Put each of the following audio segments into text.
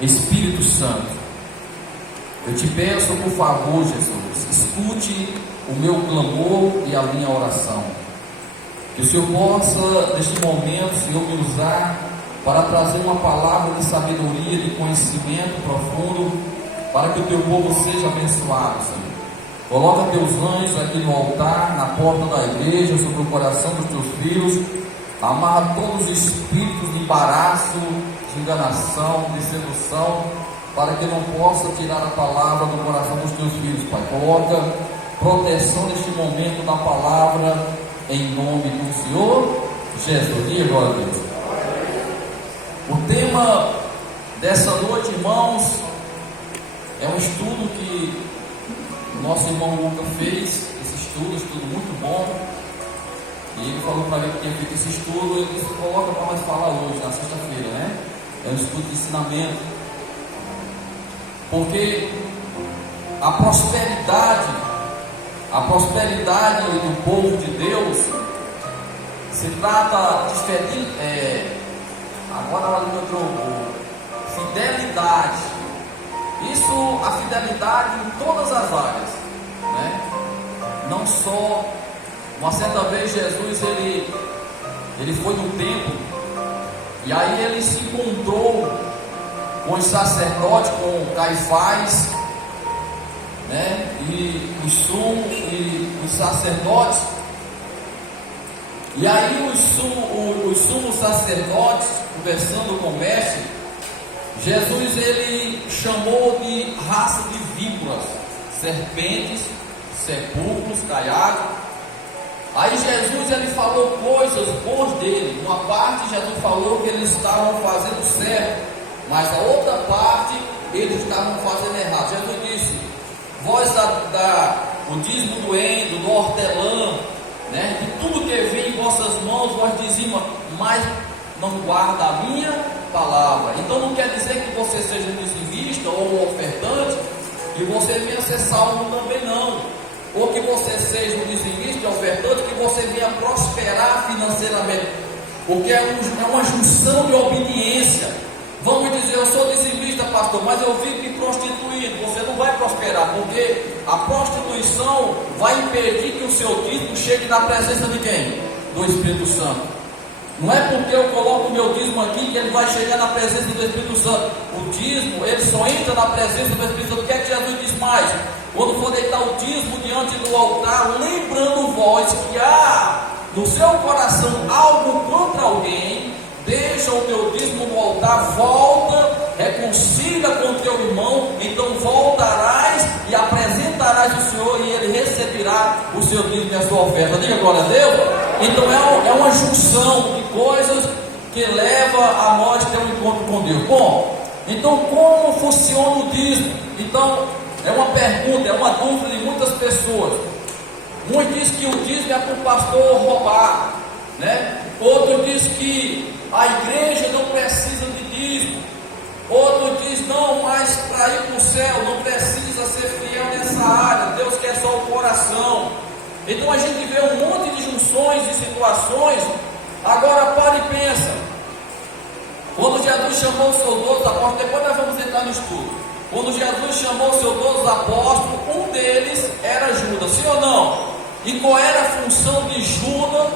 Espírito Santo, eu te peço por favor, Jesus, escute o meu clamor e a minha oração. Que o Senhor possa, neste momento, Senhor, me usar para trazer uma palavra de sabedoria, de conhecimento profundo, para que o teu povo seja abençoado, Senhor. Coloca teus anjos aqui no altar, na porta da igreja, sobre o coração dos teus filhos. Amarra todos os espíritos de embaraço, de enganação, de sedução, para que não possa tirar a palavra do coração dos teus filhos, Pai. Coloca proteção neste momento da palavra, em nome do Senhor Jesus. Diga glória a Deus. O tema dessa noite, irmãos, é um estudo que o nosso irmão Lucas fez. Esse estudo muito bom. E ele falou para mim que tinha feito esse estudo. Ele disse: coloca para nós falar hoje, na sexta-feira, né? É um estudo de ensinamento. Porque a prosperidade do povo de Deus se trata de agora ela encontrou fidelidade. Isso, a fidelidade em todas as áreas, né? Não só. Uma certa vez Jesus ele foi no templo, e aí ele se encontrou com os sacerdotes, com Caifás, né? E os sacerdotes. E aí os sumos sacerdotes, conversando com o mestre, Jesus ele chamou de raça de víboras, serpentes, sepulcros, caiados. Aí Jesus ele falou coisas boas dele. Uma parte Jesus falou que eles estavam fazendo certo, mas a outra parte eles estavam fazendo errado. Jesus disse: vós o dízimo do endo, do hortelã, né, de tudo que vem em vossas mãos, vós dizimam, mas não guarda a minha palavra. Então não quer dizer que você seja dizimista ou ofertante e você venha ser salvo também, não. Ou que você seja um dizimista, ofertante, que você venha prosperar financeiramente, porque é uma junção de obediência. Vamos dizer: eu sou dizimista, pastor, mas eu vivo me prostituindo. Você não vai prosperar, porque a prostituição vai impedir que o seu dízimo chegue na presença de quem? Do Espírito Santo. Não é porque eu coloco o meu dízimo aqui que ele vai chegar na presença do Espírito Santo. O dízimo, ele só entra na presença do Espírito Santo. O que é que Jesus diz mais? Quando for deitar o dízimo diante do altar, lembrando vós que há no seu coração algo contra alguém, deixa o teu dízimo no altar, volta, reconcilia com o teu irmão, então voltarás e apresentarás o Senhor, e ele receberá o seu dízimo e a sua oferta. Diga glória a Deus. Então é uma junção de coisas que leva a nós ter um encontro com Deus. Bom, então como funciona o dízimo? Então é uma pergunta, é uma dúvida de muitas pessoas. Muitos dizem que o dízimo é para o pastor roubar, né? Outro diz que a igreja não precisa de dízimo. Outro diz: não, mas para ir para o céu não precisa ser fiel nessa área, Deus quer só o coração. Então a gente vê um monte de junções e situações. Agora para e pensa. Quando Jesus chamou os seus 12 apóstolos, depois nós vamos entrar no estudo. Quando Jesus chamou os seus 12 apóstolos, um deles era Judas, sim ou não? E qual era a função de Judas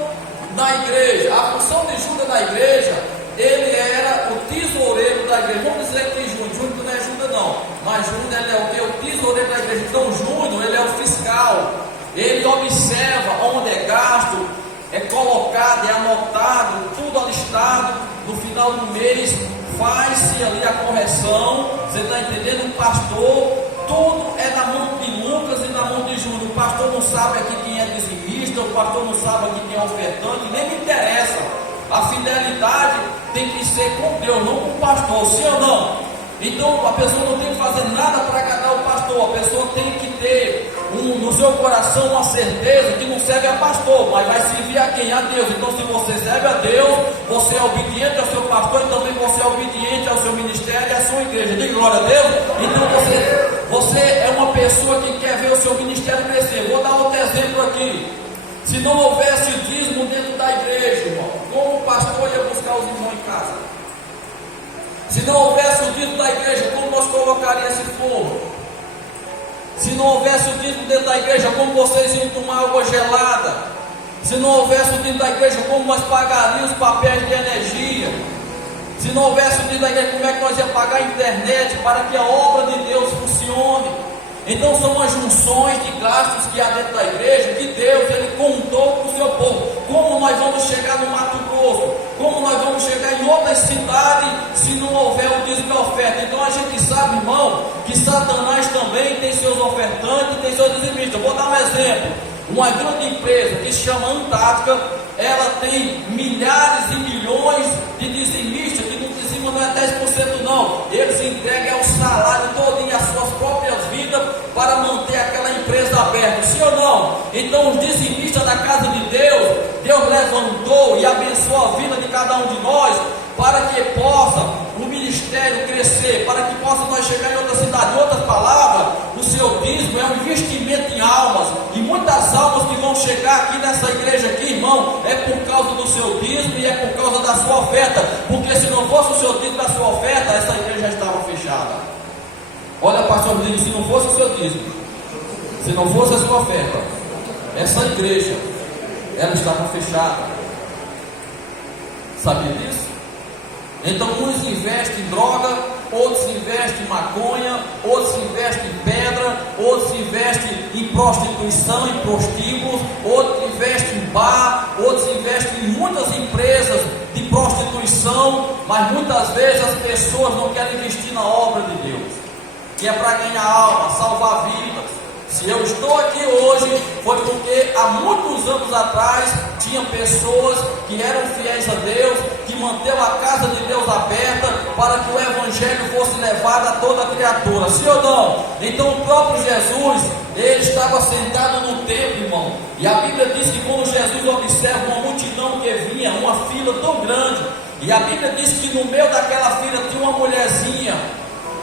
na igreja? A função de Judas na igreja, ele era o tesoureiro da igreja. Vamos dizer que Júnior não é Judas não, mas Júnior ele é o que? O tesoureiro da igreja. Então Júnior ele é o fiscal, ele observa onde é gasto, é colocado, é anotado, tudo alistado. No final do mês faz-se ali a correção. Você está entendendo? O pastor, tudo é na mão de Lucas e na mão de Júnior. O pastor não sabe aqui quem é dizimista, o pastor não sabe aqui quem é ofertante, nem me interessa. A fidelidade tem que ser com Deus, não com o pastor, sim ou não? Então a pessoa não tem que fazer nada para agradar o pastor. A pessoa tem que ter no seu coração uma certeza que não serve a pastor, mas vai servir a quem? A Deus. Então se você serve a Deus, você é obediente ao seu pastor, e também você é obediente ao seu ministério e à sua igreja. Diga glória a Deus. Então você é uma pessoa que quer ver o seu ministério crescer. Vou dar outro exemplo aqui. Se não houvesse o dízimo dentro da igreja, irmão, como o pastor ia buscar os irmãos em casa? Se não houvesse o dízimo dízimo da igreja, como nós colocaríamos esse fogo? Se não houvesse o dízimo dentro da igreja, como vocês iam tomar água gelada? Se não houvesse o dízimo da igreja, como nós pagaríamos os papéis de energia? Se não houvesse o dízimo da igreja, como é que nós íamos pagar a internet para que a obra de Deus funcione? Então são as junções de gastos que há dentro da igreja, que Deus ele contou para o seu povo. Como nós vamos chegar no Mato Grosso? Como nós vamos chegar em outras cidades se não houver o dízimo e a oferta? Então a gente sabe, irmão, que Satanás também tem seus ofertantes, tem seus dizimistas. Vou dar um exemplo. Uma grande empresa que se chama Antártica, ela tem milhares e milhões de dizimistas, que no dizimo não é 10% não, eles entregam o salário todo e as suas próprias vidas para manter aquela empresa aberta, sim ou não? Então os dizimistas da casa de Deus, Deus levantou e abençoou a vida de cada um de nós, para que possa o ministério crescer, para que possa nós chegar em outra cidade. Em outras palavras, o seu dízimo é um investimento em almas, e muitas almas que vão chegar aqui nessa igreja aqui, irmão, é por causa do seu dízimo e é por causa da sua oferta, porque se não fosse o seu dízimo e a sua oferta, essa igreja já estava fechada. Olha, pastor Rodrigo, se não fosse o seu dízimo, se não fosse a sua oferta, essa igreja, ela estava fechada. Sabia disso? Então uns investem em droga, outros investem em maconha, outros investem em pedra, outros investem em prostituição, em prostíbulos, outros investem em bar, outros investem em muitas empresas de prostituição, mas muitas vezes as pessoas não querem investir na obra de Deus, que é para ganhar alma, salvar vidas. Se eu estou aqui hoje, foi porque há muitos anos atrás tinha pessoas que eram fiéis a Deus, que manteram a casa de Deus aberta para que o Evangelho fosse levado a toda a criatura, sim ou não? Então o próprio Jesus, ele estava sentado no templo, irmão, e a Bíblia diz que quando Jesus observa uma multidão que vinha, uma fila tão grande, e a Bíblia diz que no meio daquela fila tinha uma mulherzinha,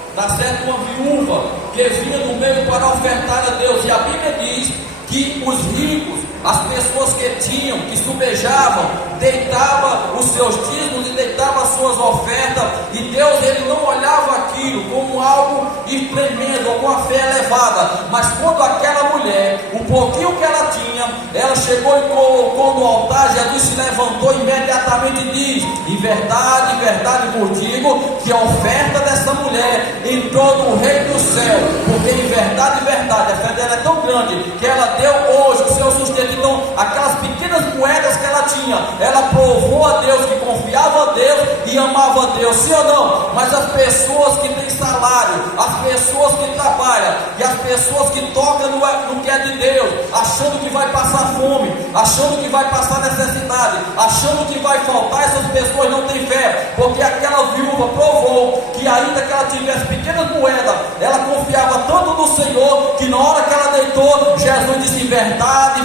está certo, uma viúva que vinha no meio para ofertar a Deus, e a Bíblia diz que os ricos, as pessoas que tinham, que subejavam, deitavam os seus dízimos e deitavam as suas ofertas, e Deus ele não olhava aquilo como algo tremendo ou com a fé elevada, mas quando aquela mulher, o pouquinho que ela tinha, ela chegou e colocou no altar, Jesus se levantou imediatamente e diz: em verdade vos digo que a oferta dessa mulher entrou no reino do céu, porque em verdade, a fé dela é tão grande que ela deu hoje o seu sustento. Então aquelas pequenas moedas que ela tinha, ela provou a Deus que confiava a Deus e amava a Deus, sim ou não? Mas as pessoas que têm salário, as pessoas que trabalham e as pessoas que tocam no que é de Deus, achando que vai passar fome, achando que vai passar necessidade, achando que vai faltar, essas pessoas não têm fé, porque aquela viúva provou que ainda que ela tivesse pequenas moedas, ela confiava tanto no Senhor, que na hora que ela deitou, Jesus disse: em verdade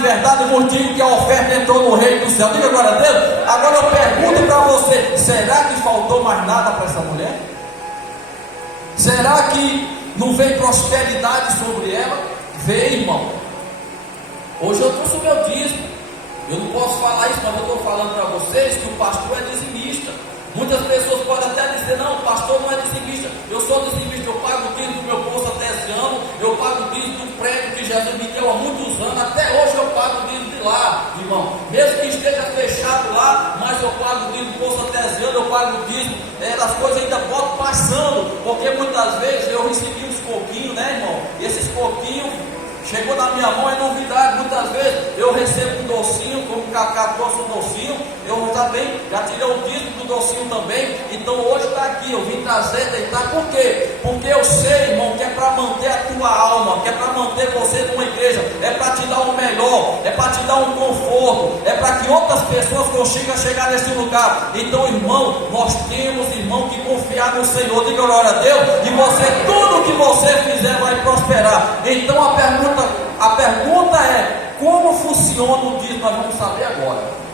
vos digo que a oferta entrou no reino do céu. Diga agora a Deus. Agora eu pergunto para você: será que faltou mais nada para essa mulher? Será que não veio prosperidade sobre ela? Veio, irmão. Hoje eu trouxe o meu dízimo. Eu não posso falar isso, mas eu estou falando para vocês que o pastor é dizimista. Muitas pessoas podem até dizer: não, o pastor não é dizimista. Eu sou dizimista, eu pago o dízimo do meu poço até esse ano, eu pago o dízimo do prédio que Jesus me deu há muitos anos, até hoje eu pago o dízimo de lá, irmão. Mesmo que esteja fechado lá, mas eu pago o dízimo do poço até esse ano, eu pago o dízimo, as coisas ainda voltam passando, porque muitas vezes eu recebi uns pouquinhos, né, irmão? E esses pouquinhos chegou na minha mão, é novidade. Muitas vezes eu recebo um docinho, como o Cacá trouxe um docinho, eu também já tirei o dízimo do docinho também. Então hoje está aqui, eu vim trazer, deitar. Por quê? Porque eu sei, irmão, que é para manter a tua alma, que é para manter você numa igreja, é para te dar o melhor, é para te dar um conforto, é para que outras pessoas consigam chegar nesse lugar. Então, irmão, nós temos, irmão, que confiar no Senhor. Diga glória a Deus, e você, tudo que você fizer vai prosperar. Então a pergunta é: como funciona o dízimo? Nós vamos saber agora.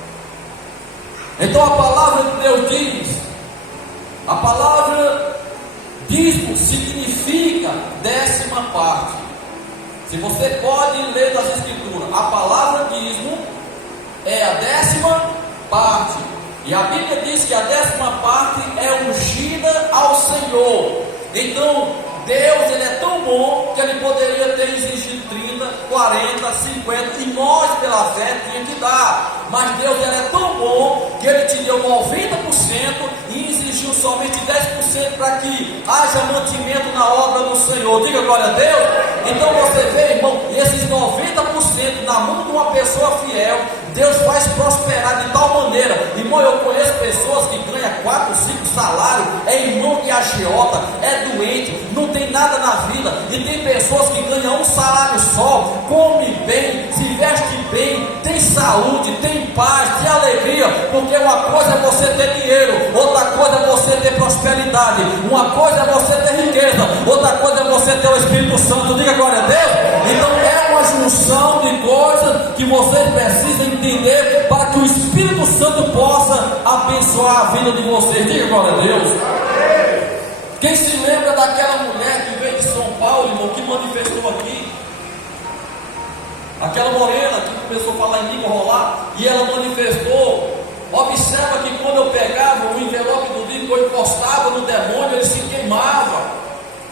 Então a palavra de Deus diz, a palavra dízimo significa 10ª parte. Se você pode ler das escrituras, a palavra dízimo é a 10ª parte. E a Bíblia diz que a 10ª parte é ungida ao Senhor. Então, Deus, Ele é tão bom que Ele poderia ter exigido 30, 40, 50 e nós pela fé tinha que dar. Mas Deus, Ele é tão bom que Ele te deu 90% e exigiu somente 10% para que haja mantimento na obra do Senhor. Diga glória a Deus. Então você vê, irmão, esses 90% na mão de uma pessoa fiel, Deus faz prosperar de tal maneira. Irmão, eu conheço pessoas que ganham 4, 5 salários, é irmão de agiota, é doente, não tem nada na vida. E tem pessoas que ganham um salário só, come bem, se veste bem, tem saúde, tem paz, tem alegria. Porque uma coisa é você ter dinheiro, outra coisa é você ter prosperidade, uma coisa é você ter riqueza, outra coisa é você ter o Espírito Santo. Diga glória a Deus. Então é uma junção de coisas que vocês precisam entender para que o Espírito Santo possa abençoar a vida de vocês. Diga glória a Deus. Quem se lembra daquela mulher que veio de São Paulo, irmão, que manifestou aqui? Aquela morena que começou a falar em língua, rolar, e ela manifestou. Observa que quando eu pegava o envelope do livro, eu encostava no demônio, ele se queimava.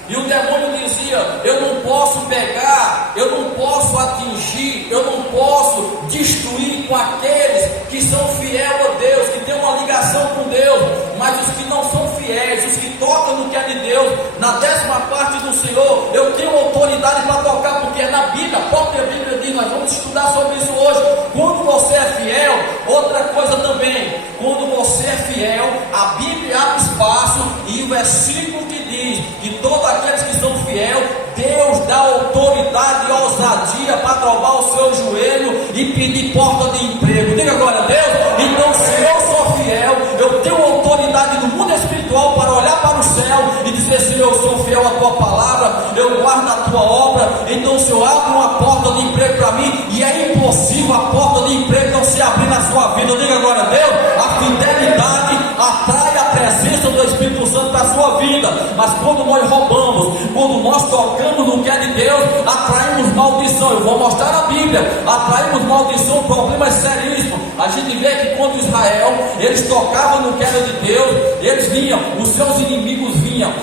E o demônio dizia: eu não posso pegar, eu não posso atingir, eu não posso destruir com aqueles que são fiéis a Deus, que têm uma ligação com Deus. Mas os que não são fiéis, os que tocam no que é de Deus, na 10ª parte do Senhor, eu tenho autoridade para tocar, porque é na Bíblia, a própria Bíblia diz. Nós vamos estudar sobre isso hoje. Quando você é fiel, outra coisa também, quando você é fiel, a Bíblia abre espaço, e o versículo que diz que todos aqueles que são fiéis, Deus dá autoridade e ousadia para dobrar o seu joelho e pedir porta de emprego. Diga glória a Deus. Então, se eu sou fiel, eu tenho autoridade no mundo espiritual para olhar para o céu e dizer: Senhor, eu sou fiel à tua palavra, eu guardo a tua obra. Então o Senhor abre uma porta de emprego para mim, e é impossível a porta de emprego não se abrir na sua vida. Diga glória a Deus. A fidelidade atrai a presença do Espírito Santo para a sua vida. Mas quando nós roubamos, quando nós tocamos no que é de Deus, atraímos maldição. Eu vou mostrar na Bíblia. Atraímos maldição, problemas seríssimos. A gente vê que quando Israel, eles tocavam no que era de Deus, eles vinham, os seus inimigos vinham.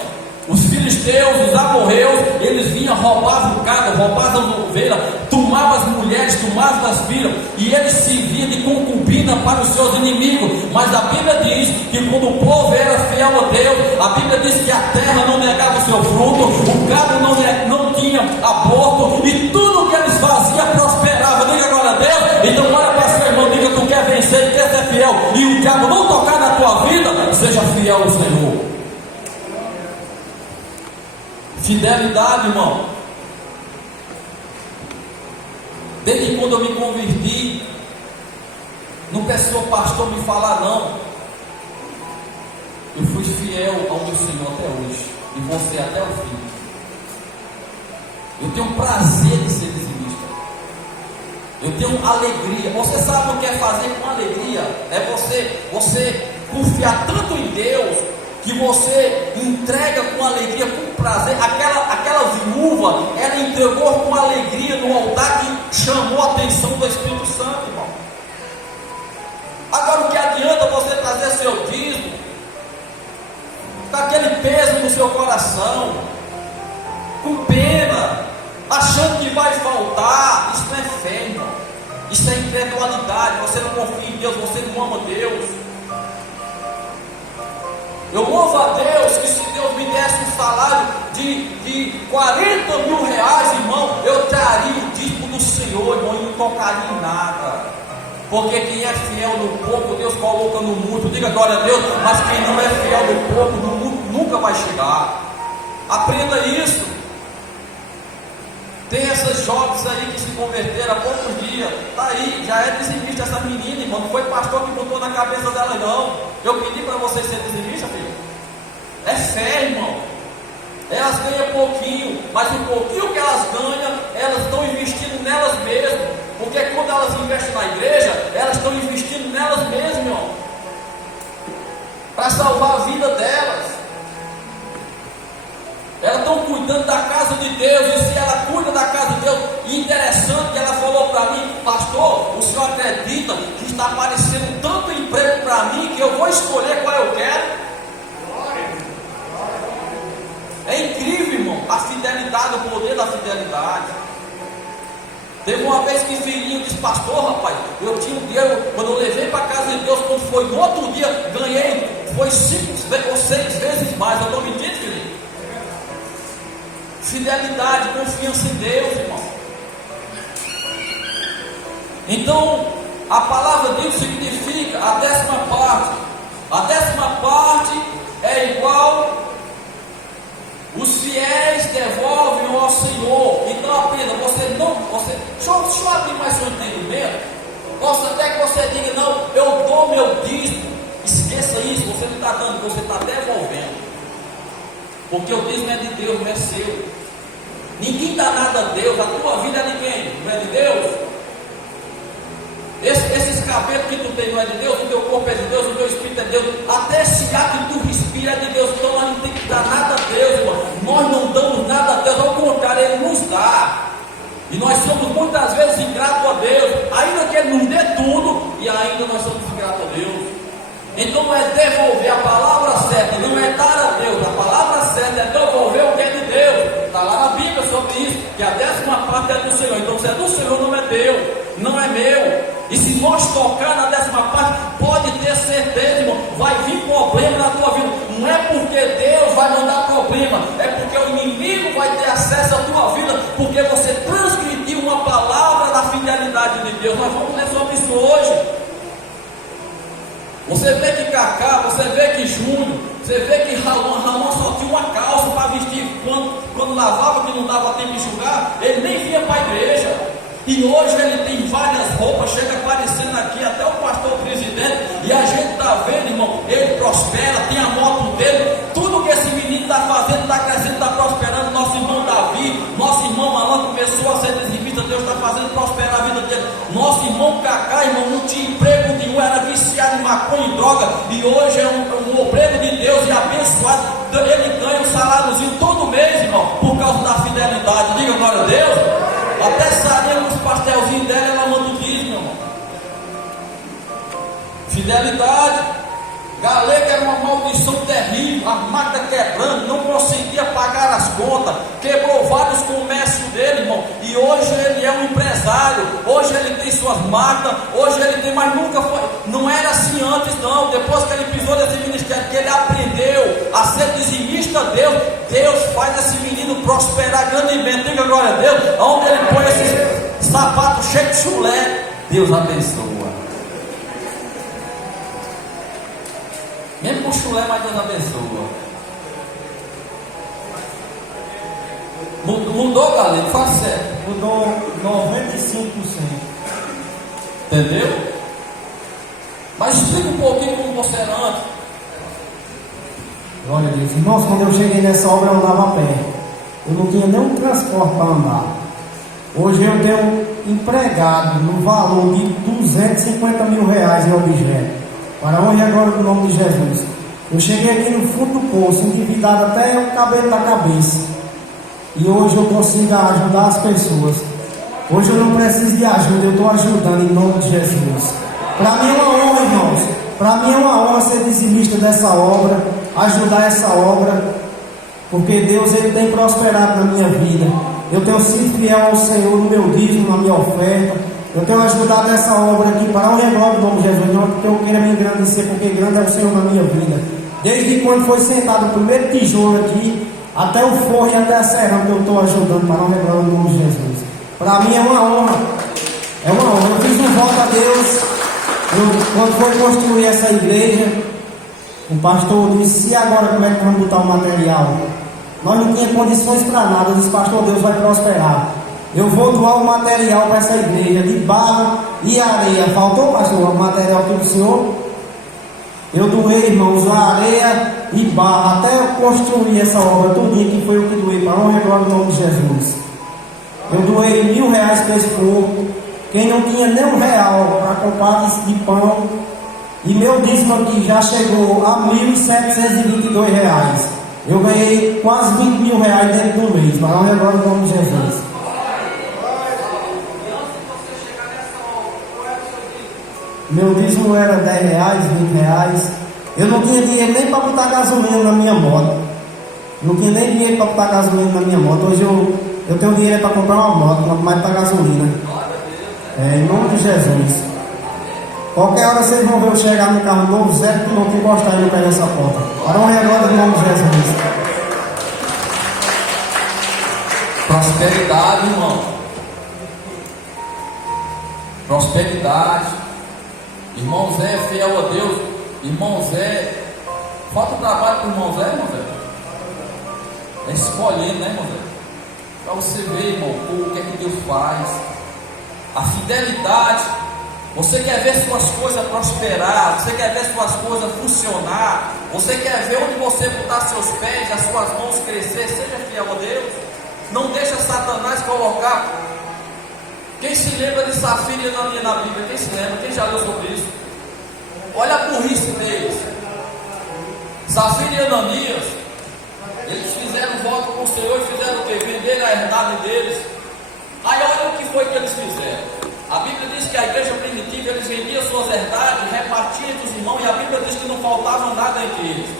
Os filisteus, os amorreus, eles vinham, roubavam o gado, roubavam a ovelha, tomavam as mulheres, tomavam as filhas, e eles serviam de concubina para os seus inimigos. Mas a Bíblia diz que quando o povo era fiel a Deus, a Bíblia diz que a terra não negava o seu fruto, o gado não tinha aborto, e tudo que eles faziam prosperava. Diga glória a Deus. Então olha para seu irmão, diga: tu quer vencer e quer ser fiel, e o diabo não tocar na tua vida, seja fiel ao Senhor. Fidelidade, irmão. Desde quando eu me converti, não precisou o pastor me falar, não. Eu fui fiel ao meu Senhor até hoje, e vou ser até o fim. Eu tenho prazer de ser dizimista. Eu tenho alegria. Você sabe o que é fazer com alegria? É você confiar tanto em Deus que você entrega com alegria, com prazer. Aquela viúva, ela entregou com alegria no altar que chamou a atenção do Espírito Santo, irmão. Agora, o que adianta você trazer seu dízimo com aquele peso no seu coração, com pena, achando que vai faltar? Isso não é fé, irmão. Isso é incredulidade. Você não confia em Deus, você não ama Deus. Eu louvo a Deus que se Deus me desse um salário de 40 mil reais, irmão, eu traria o dízimo do Senhor, irmão, e não tocaria em nada. Porque quem é fiel no pouco, Deus coloca no muito. Diga glória a Deus. Mas quem não é fiel no pouco, no muito, nunca vai chegar. Aprenda isso. Tem essas jovens aí que se converteram há poucos dias. Está aí, já é dizimista essa menina, irmão. Não foi pastor que botou na cabeça dela, não. Eu pedi para vocês ser dizimista, filho. É fé, irmão. Elas ganham pouquinho, mas o pouquinho que elas ganham, elas estão investindo nelas mesmas. Porque quando elas investem na igreja, elas estão investindo nelas mesmas, irmão, para salvar a vida delas. Elas estão cuidando da casa de Deus. E se ela cuida da casa de Deus, interessante que ela falou para mim: pastor, o senhor acredita que está aparecendo tanto emprego para mim que eu vou escolher qual eu quero? É o poder da fidelidade. Teve uma vez que o filhinho disse: pastor, rapaz, eu tinha um dinheiro, quando eu levei para a casa de Deus, quando foi no outro dia, ganhei, foi 5 ou 6 vezes mais. Eu estou mentindo, filhinho? Fidelidade, confiança em Deus, irmão. Então, a palavra de Deus significa a 10ª parte. A 10ª parte é igual os fiéis devolvem ao Senhor. Então apenas deixa eu abrir mais seu entendimento. Posso até que você diga: não, eu dou meu dízimo. Esqueça isso, você não está dando, você está devolvendo. Porque o dízimo é de Deus, não é seu. Ninguém dá nada a Deus. A tua vida é de quem? Não é de Deus? Esses cabelos que tu tem não é de Deus, o teu corpo é de Deus, o teu espírito é de Deus, até esse ar que tu respira é de Deus. Então nós não temos que dar nada a Deus, irmão. Nós não damos nada a Deus, ao contrário, Ele nos dá. E nós somos muitas vezes ingratos a Deus, ainda que Ele nos dê tudo, e ainda nós somos ingratos a Deus. Então não é devolver a palavra certa, não é dar a Deus, a palavra certa é devolver o que é de Deus. Está lá na Bíblia sobre isso, que a 10ª parte é do Senhor. Então se é do Senhor, não é teu, não é meu. E se nós tocar na 10ª parte, pode ter certeza, irmão, vai vir problema na tua vida. Não é porque Deus vai mandar problema, é porque o inimigo vai ter acesso à tua vida, porque você transgrediu uma palavra da fidelidade de Deus. Nós vamos ler sobre isso hoje. Você vê que Cacá, você vê que Júnior, você vê que Ramon só tinha uma calça para vestir. Quando lavava, que não dava tempo de enxugar, ele nem vinha para a igreja. E hoje ele tem várias roupas, chega aparecendo aqui até o pastor presidente, e a gente está vendo, irmão, ele prospera, tem a moto dele, tudo que esse menino está fazendo, está crescendo, está prosperando. Nosso irmão Davi, nosso irmão Malan começou a ser dizimista, Deus está fazendo prosperar a vida dele. Nosso irmão Cacá, irmão, não tinha emprego nenhum, era viciado em maconha e droga, e hoje é um obreiro de Deus e abençoado. Ele ganha um saláriozinho todo mês, irmão, por causa da fidelidade. Diga glória a Deus. Até saíram os pastelzinhos dela, ela manda o dízimo, irmão. Fidelidade. Galego era uma maldição terrível, a máquina quebrando, não conseguia pagar as contas, quebrou vários comércios dele, irmão. E hoje ele é um empresário, hoje ele tem suas máquinas, hoje ele tem, mas nunca foi, não era assim antes não. Depois que ele pisou nesse ministério, que ele aprendeu a ser dizimista a Deus, Deus faz esse menino prosperar grandemente. Diga glória a Deus. Onde ele põe esses sapatos cheios de chulé, Deus abençoa. Mesmo com chulé, mas Deus abençoa. Mudou, galera? Faz certo. Mudou 95%. Entendeu? Mas explica um pouquinho como você era antes. Glória a Deus. Irmãos, quando eu cheguei nessa obra, eu andava a pé. Eu não tinha nenhum transporte para andar. Hoje eu tenho empregado no valor de 250 mil reais em objeto. Para honra e agora no nome de Jesus. Eu cheguei aqui no fundo do poço, endividado até o cabelo da cabeça. E hoje eu consigo ajudar as pessoas. Hoje eu não preciso de ajuda, eu estou ajudando em nome de Jesus. Para mim é uma honra, irmãos. Para mim é uma honra ser dizimista dessa obra, ajudar essa obra, porque Deus ele tem prosperado na minha vida. Eu tenho sido fiel ao Senhor no meu dízimo, na minha oferta. Eu tenho ajudado essa obra aqui para o glória do nome de Jesus, não porque eu queira me engrandecer, porque grande é o Senhor na minha vida. Desde quando foi sentado o primeiro tijolo aqui, até o forro e até a cerâmica, eu estou ajudando para o glória do nome de Jesus. Para mim é uma honra, é uma honra. Eu fiz um voto a Deus, quando foi construir essa igreja, o pastor disse: e agora como é que vamos botar o material? Nós não tínhamos condições para nada. Eu disse: pastor, Deus vai prosperar. Eu vou doar o material para essa igreja de barro e areia. Faltou, pastor, o material aqui do senhor? Eu doei, irmãos, a areia e barro até eu construir essa obra tudinho, que foi o que doei para a honra e glória do nome de Jesus. Eu doei R$1.000 para esse povo. Quem não tinha nem R$1 para comprar de pão, e meu dízimo aqui já chegou a R$1.722. Eu ganhei quase R$20 mil dentro do mês, para a honra e glória do nome de Jesus. Meu dízimo era R$10, R$20. Eu não tinha dinheiro nem para botar gasolina na minha moto. Não tinha nem dinheiro para botar gasolina na minha moto. Hoje eu tenho dinheiro para comprar uma moto, não mais para gasolina. Em nome de Jesus. Qualquer hora vocês vão ver eu chegar no carro novo, 0 km e encostar aí no pé dessa porta. Para um relógio em nome de Jesus. Prosperidade, irmão. Prosperidade. Irmão Zé é fiel a Deus. Irmão Zé, falta trabalho para o irmão Zé, irmão Zé? É escolhendo, né, irmão Zé? Para você ver, irmão, o que é que Deus faz. A fidelidade. Você quer ver suas coisas prosperar, você quer ver suas coisas funcionar, você quer ver onde você botar seus pés, as suas mãos crescer, seja fiel a Deus. Não deixa Satanás colocar. Quem se lembra de Safira e Ananias na Bíblia? Quem se lembra? Quem já leu sobre isso? Olha a burrice deles. Safira e Ananias, eles fizeram voto com o Senhor e fizeram o que? Venderam a herdade deles. Aí olha o que foi que eles fizeram. A Bíblia diz que a igreja primitiva, eles vendiam suas herdades, repartiam entre os irmãos, e a Bíblia diz que não faltava nada entre eles.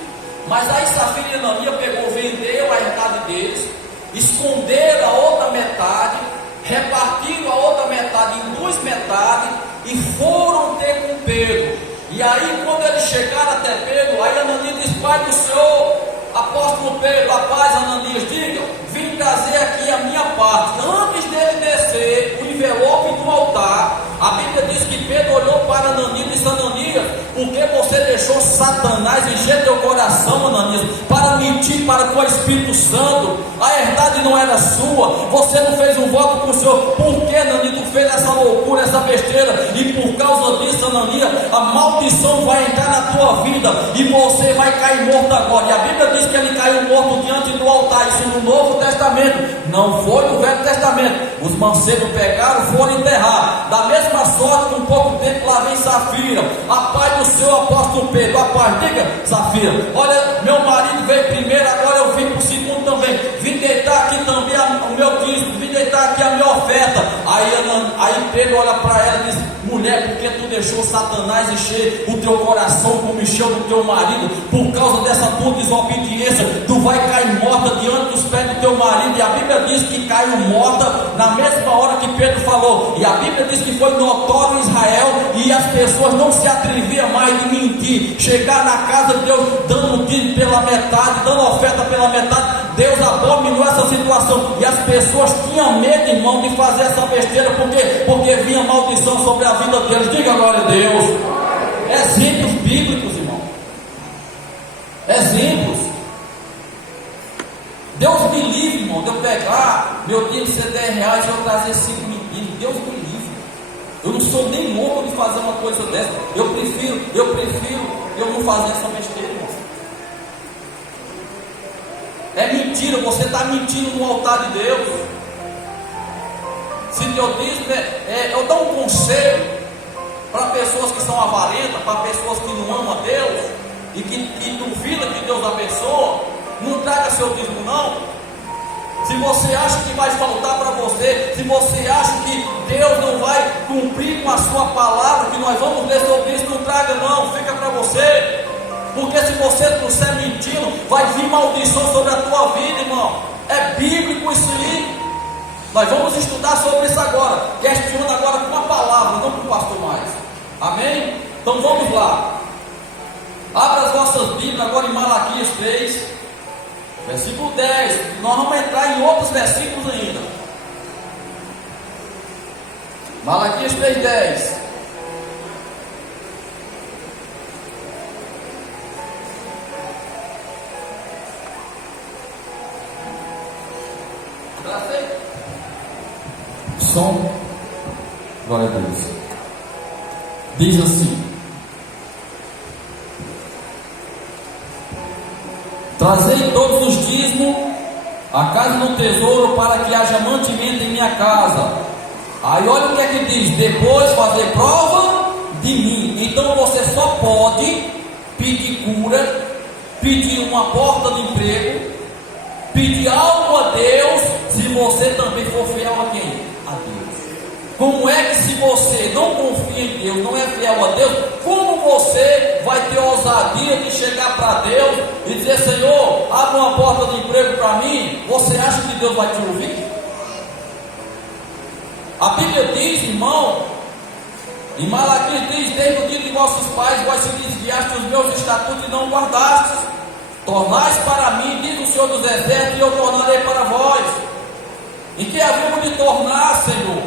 Mas aí Safira e Ananias pegou, vendeu a herdade deles, esconderam a outra metade, repartiram a outra metade em 2 metades e foram ter com Pedro. E aí quando eles chegaram até Pedro, aí Ananias diz: Pai do Senhor, apóstolo Pedro, a paz, Ananias, diga, vim trazer aqui a minha parte. Antes dele descer o envelope do altar, a Bíblia diz que Pedro olhou para Ananias e disse: Ananias, por que você deixou Satanás encher teu coração, Ananias, para mentir para com o Espírito Santo? A herdade não era sua, você não fez um voto com o Senhor. Por que, Ananias, tu fez essa loucura, essa besteira? E por causa disso, Ananias, a maldição vai entrar na tua vida e você vai cair morto agora. E a Bíblia diz que ele caiu morto diante do altar, isso no Novo Testamento, não foi no Velho Testamento. Os mancebos pegaram, foram enterrar. Da mesma sorte, com pouco tempo, lá vem Safira, a paz do seu apóstolo Pedro. A paz, diga, Safira, olha, meu marido veio primeiro, agora eu vim para o segundo também. Vim deitar aqui também o meu dízimo, vim deitar aqui a minha oferta. Aí Pedro olha para ela e diz: mulher, porque tu deixou Satanás encher o teu coração como encheu do teu marido? Por causa dessa tua desobediência, tu vai cair morta diante dos pés do teu marido. E a Bíblia diz que caiu morta na mesma hora que Pedro falou. E a Bíblia diz que foi notório em Israel, e as pessoas não se atreviam mais de mentir, chegar na casa de Deus dando dízimo pela metade, dando oferta pela metade. Deus abominou essa situação, e as pessoas tinham medo, irmão, de fazer essa besteira, porque vinha maldição sobre a vida deles. Diga glória a Deus. Exemplos bíblicos, irmão. Exemplos. Deus me livre, irmão, de eu pegar meu dia de ser R$10 e eu trazer 5 meninos. Deus me livre. Eu não sou nem louco de fazer uma coisa dessa. Eu prefiro eu não fazer essa besteira, irmão. É mentira, você está mentindo no altar de Deus. Se Deus diz, eu dou um conselho para pessoas que são avarentas, para pessoas que não amam a Deus e que duvidam que Deus abençoa. Não traga seu dízimo, não. Se você acha que vai faltar para você, se você acha que Deus não vai cumprir com a sua palavra, que nós vamos ler sobre isso, não traga não, fica para você. Porque se você trouxer mentindo, vai vir maldição sobre a tua vida, irmão. É bíblico isso aí. Nós vamos estudar sobre isso agora, questionando agora com a palavra, não com o pastor mais. Amém? Então vamos lá. Abra as vossas Bíblias agora em Malaquias 3, versículo 10. Nós vamos entrar em outros versículos ainda. Malaquias 3:10. Som. Glória a Deus. Diz assim: trazei todos os dízimos à casa do tesouro, para que haja mantimento em minha casa. Aí olha o que é que diz: depois fazer prova de mim. Então você só pode pedir cura, pedir uma porta de emprego, pedir algo a Deus, se você também for fiel a quem? A Deus. Como é que se você não confia em Deus, não é fiel a Deus, Como você vai ter ousadia de chegar para Deus e dizer: Senhor, abre uma porta de emprego para mim? Você acha que Deus vai te ouvir? A Bíblia diz, irmão, em Malaquias diz: desde o dia de vossos pais, vós se desviaste dos meus estatutos e não guardastes. Tornais para mim, diz o Senhor dos Exércitos, e eu tornarei para vós. Em que havemos de tornar, Senhor?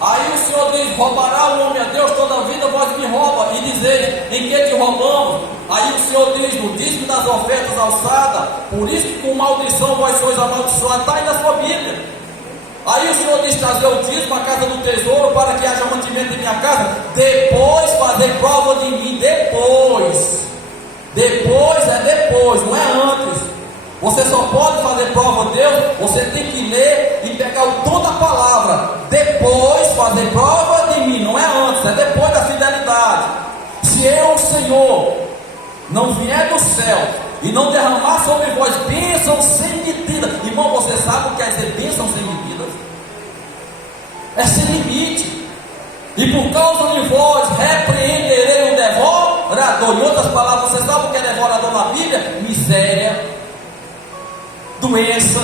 Aí o Senhor diz: roubará o homem a Deus toda a vida, vós me rouba. E dizeis: em que te roubamos? Aí o Senhor diz: no dízimo das ofertas alçadas. Por isso que com maldição vós sois amaldiçoados. Está aí na sua Bíblia. Aí o Senhor diz: trazer o dízimo à casa do tesouro, para que haja mantimento em minha casa. Depois fazer prova de mim. Depois, não é antes. Você só pode fazer prova de Deus. Você tem que ler e pegar o tom da palavra. Depois fazer prova de mim. Não é antes, é depois da fidelidade. Se eu, Senhor, não vier do céu e não derramar sobre vós bênção sem medida. Irmão, você sabe o que é dizer bênção sem medidas? É sem limite. E por causa de vós repreenderei o devorador. Em outras palavras, você sabe o que é devorador na Bíblia? Miséria, doença,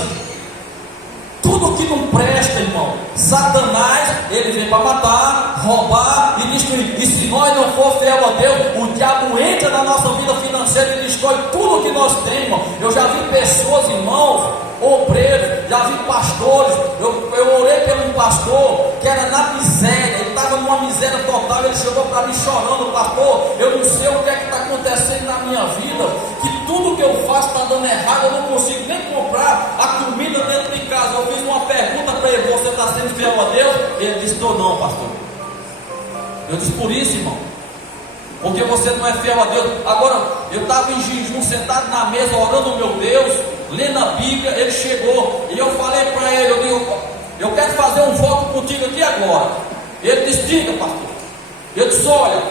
tudo que não presta, irmão. Satanás, ele vem para matar, roubar e destruir. E se nós não for fiel a Deus, o diabo entra na nossa vida financeira e destrói tudo que nós temos, irmão. Eu já vi pessoas, irmãos, obreiros, já vi pastores. Eu orei por um pastor que era na miséria, ele estava numa miséria total. Ele chegou para mim chorando: pastor, eu não sei o que é que está acontecendo na minha vida, que tudo que eu faço está dando errado, eu não consigo nem comprar a comida dentro de casa. Eu fiz uma pergunta para ele: você está sendo fiel a Deus? Ele disse: estou não, pastor. Eu disse: por isso, irmão, porque você não é fiel a Deus. Agora, eu estava em jejum, sentado na mesa, orando ao meu Deus, lendo a Bíblia. Ele chegou e eu falei para ele: eu digo, eu quero fazer um voto contigo aqui agora. Ele disse: diga, pastor. Eu disse: olha,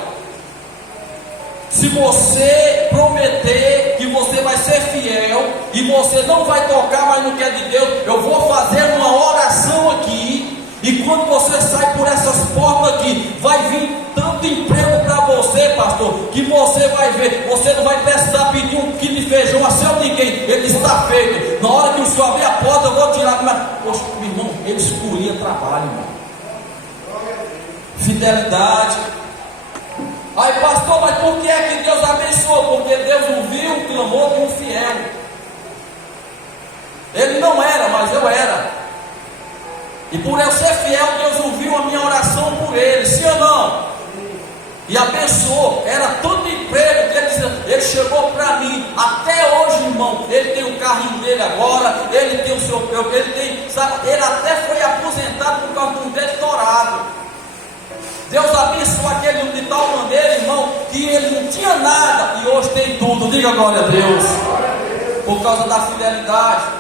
se você prometer que você vai ser fiel e você não vai tocar mais no que é de Deus, eu vou fazer uma oração aqui. E quando você sai por essas portas aqui, vai vir tanto emprego para você, pastor, que você vai ver, você não vai precisar pedir um quilo de feijão a seu ninguém. Ele está feito. Na hora que o senhor abrir a porta, eu vou tirar. Mas, poxa, meu irmão, ele escolhia trabalho, irmão. Fidelidade. Aí, pastor, mas por que é que Deus abençoou? Porque Deus ouviu o clamor de um fiel. Ele não era, mas eu era. E por eu ser fiel, Deus ouviu a minha oração por ele, sim ou não? E abençoou. Era tanto emprego que ele chegou para mim. Até hoje, irmão, ele tem o carrinho dele agora, ele tem o seu, ele tem, sabe, ele até foi aposentado por causa de um dedo estourado. Deus abençoou aquele de tal maneira, irmão, que ele não tinha nada e hoje tem tudo. Diga glória a Deus. Por causa da fidelidade.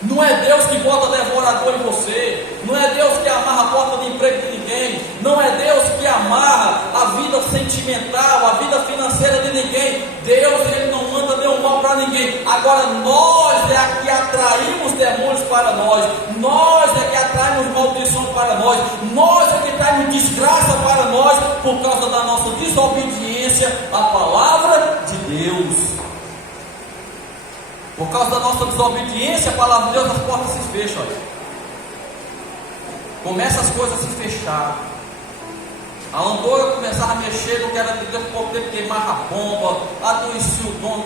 Não é Deus que bota devorador em você. Não é Deus que amarra a porta de emprego de ninguém. Não é Deus que amarra a vida sentimental, a vida financeira de ninguém. Deus, ele não manda nenhum mal para ninguém. Agora nós é que atraímos demônios para nós. Nós é que atraímos maldições para nós. Nós é que traímos desgraça para nós por causa da nossa desobediência à palavra de Deus. Por causa da nossa desobediência à palavra de Deus, as portas se fecham. Começa as coisas a se fechar. A Andorra começava a mexer no que era de Deus, porque queimava a bomba, adoecia o dono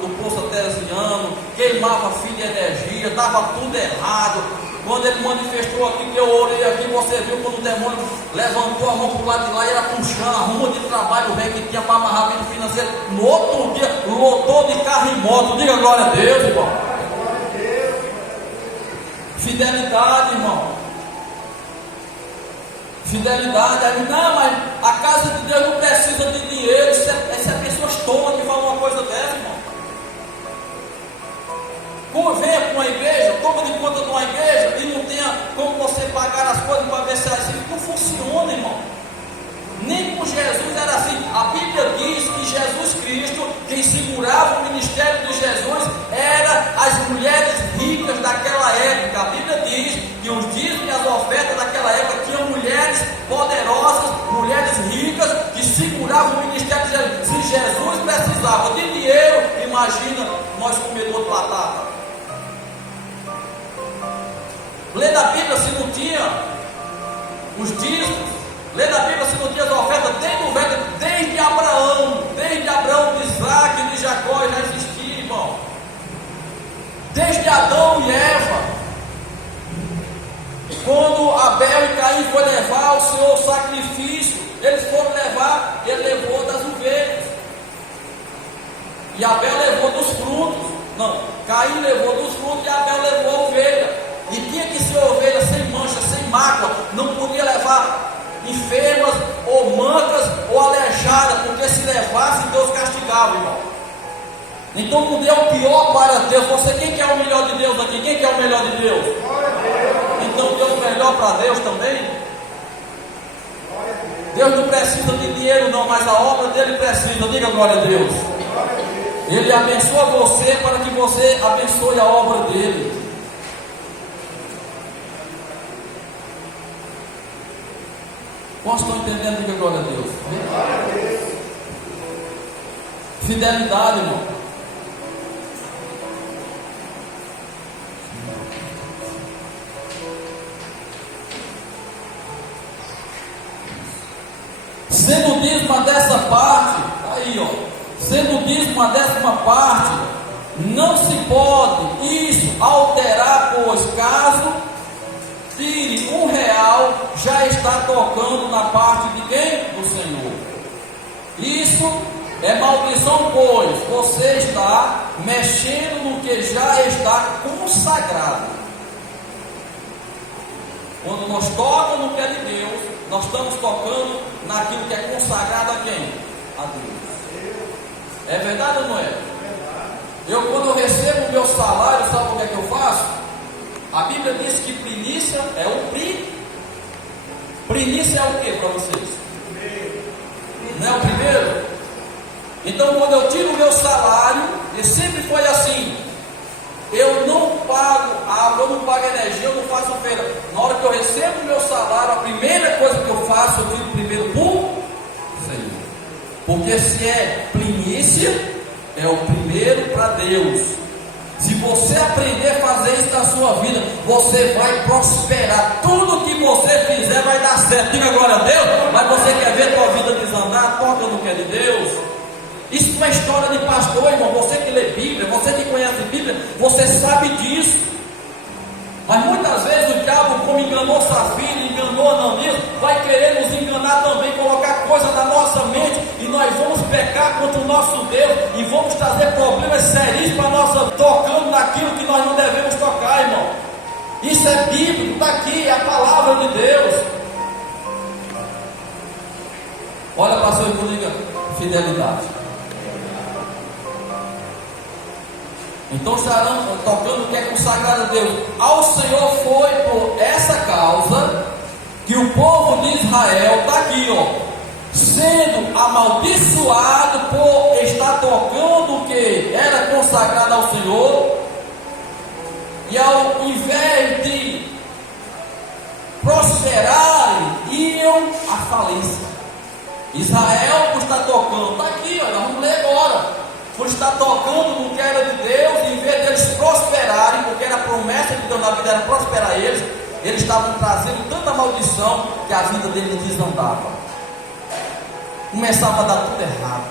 do poço artesiano, queimava a fio de energia, dava tudo errado. Quando ele manifestou aqui, que eu orei aqui, você viu quando o demônio levantou a mão para o lado de lá e era puxando a ruma de trabalho velho que tinha para amarrar bem financeiro. No outro dia, lotou de carro e moto. Diga glória a Deus, irmão. Fidelidade, irmão. Fidelidade. Aí, não, mas a casa de Deus não precisa de dinheiro. Isso é pessoas tolas que falam uma coisa dessa, irmão. Como venha para uma igreja, toma de conta de uma igreja e não tenha como você pagar as coisas para ver se assim. Não funciona, irmão. Nem com Jesus era assim. A Bíblia diz que Jesus Cristo, quem segurava o ministério de Jesus, eram as mulheres ricas daquela época. A Bíblia diz que os dízimos e as ofertas daquela época tinham mulheres poderosas, mulheres ricas, que não tinha os dízimos. Lê na Bíblia se não tinha as ofertas, desde Abraão, de Isaac, de Jacó já existia, irmão. Desde Adão e Eva. Quando Abel e Caim foram levar ao Senhor o sacrifício, eles foram levar, ele levou das ovelhas. E Abel levou dos frutos. Não, Caim levou dos frutos e Abel levou a ovelha. E tinha que ser ovelha sem mancha, sem mácula. Não podia levar enfermas, ou mancas, ou alejadas, porque se levasse, Deus castigava, irmão. Então não deu o pior para Deus. Você, quem quer o melhor de Deus aqui? Quem quer o melhor de Deus? Então deu o melhor para Deus também. Deus não precisa de dinheiro não, mas a obra dele precisa. Diga glória a Deus. Ele abençoa você para que você abençoe a obra dele. Quantos estão entendendo? Diga glória a Deus. Fidelidade, irmão. Sendo o dízimo a dessa parte, aí ó, sendo o dízimo a 10ª parte, não se pode isso alterar, pois caso tire R$1, já está tocando na parte de quem? Do Senhor. Isso é maldição, pois você está mexendo no que já está consagrado. Quando nós tocamos no que é de Deus, nós estamos tocando naquilo que é consagrado a quem? A Deus. É verdade ou não é? Quando eu recebo o meu salário, sabe o que é que eu faço? A Bíblia diz que primícia é primícia é o que para vocês? Não é o primeiro? Então quando eu tiro o meu salário, e sempre foi assim, eu não pago água, eu não pago energia, eu não faço feira. Na hora que eu recebo o meu salário, a primeira coisa que eu faço, eu tiro primeiro por Senhor. Porque se é primícia, é o primeiro para Deus. Se você aprender a fazer isso na sua vida, você vai prosperar. Tudo que você fizer vai dar certo. Diga glória a Deus. Mas você quer ver tua vida desandar? Toca no que é de Deus. Isso não é história de pastor, irmão. Você que lê Bíblia, você que conhece Bíblia, você sabe disso. Mas muitas vezes o diabo, como enganou Safira, enganou Ananias, vai querer nos enganar também, colocar coisa na nossa mente, e nós vamos pecar contra o nosso Deus, e vamos trazer problemas sérios para nós, tocando naquilo que nós não devemos tocar, irmão. Isso é bíblico, está aqui, é a palavra de Deus. Olha para a sua irmã e diga: fidelidade. Então estarão tocando o que é consagrado a Deus. Ao Senhor foi por essa causa que o povo de Israel está aqui, ó, sendo amaldiçoado por estar tocando o que era consagrado ao Senhor, e ao invés de prosperarem, iam à falência. Israel, por estar tocando, está aqui, ó, nós vamos ler agora. Por estar tocando no que era de Deus, em vez deles prosperarem, porque era a promessa de Deus na vida, era prosperar eles estavam trazendo tanta maldição que a vida deles desandava. Começava a dar tudo errado.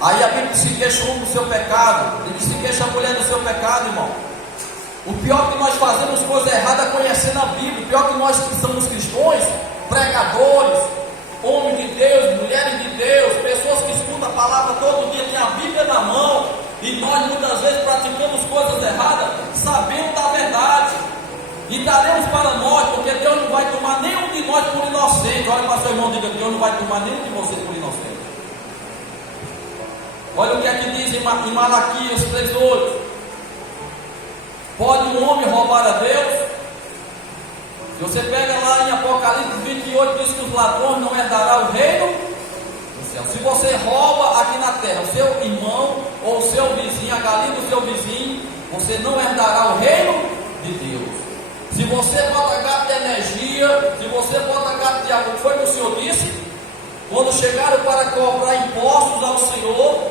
Aí a Bíblia se queixa um do seu pecado, ele se queixa a mulher do seu pecado, irmão. O pior que nós fazemos coisa errada é conhecendo a Bíblia. O pior que nós que somos cristãos, pregadores, homens de Deus, mulheres de Deus, pessoas que escutam a palavra todo dia, têm a Bíblia na mão, e nós muitas vezes praticamos coisas erradas, sabendo da verdade, e daremos para nós, porque Deus não vai tomar nenhum de nós por inocente. Olha para seu irmão e diga: Deus não vai tomar nenhum de vocês por inocente. Olha o que é que diz em Malaquias 3:8. Pode um homem roubar a Deus? Se você pega lá em Apocalipse 28, diz que os ladrões não herdarão o reino do céu. Se você rouba aqui na terra o seu irmão ou o seu vizinho, a galinha do seu vizinho, você não herdará o reino de Deus. Se você bota gato de energia, se você bota gato de água, foi o que o Senhor disse? Quando chegaram para cobrar impostos ao Senhor,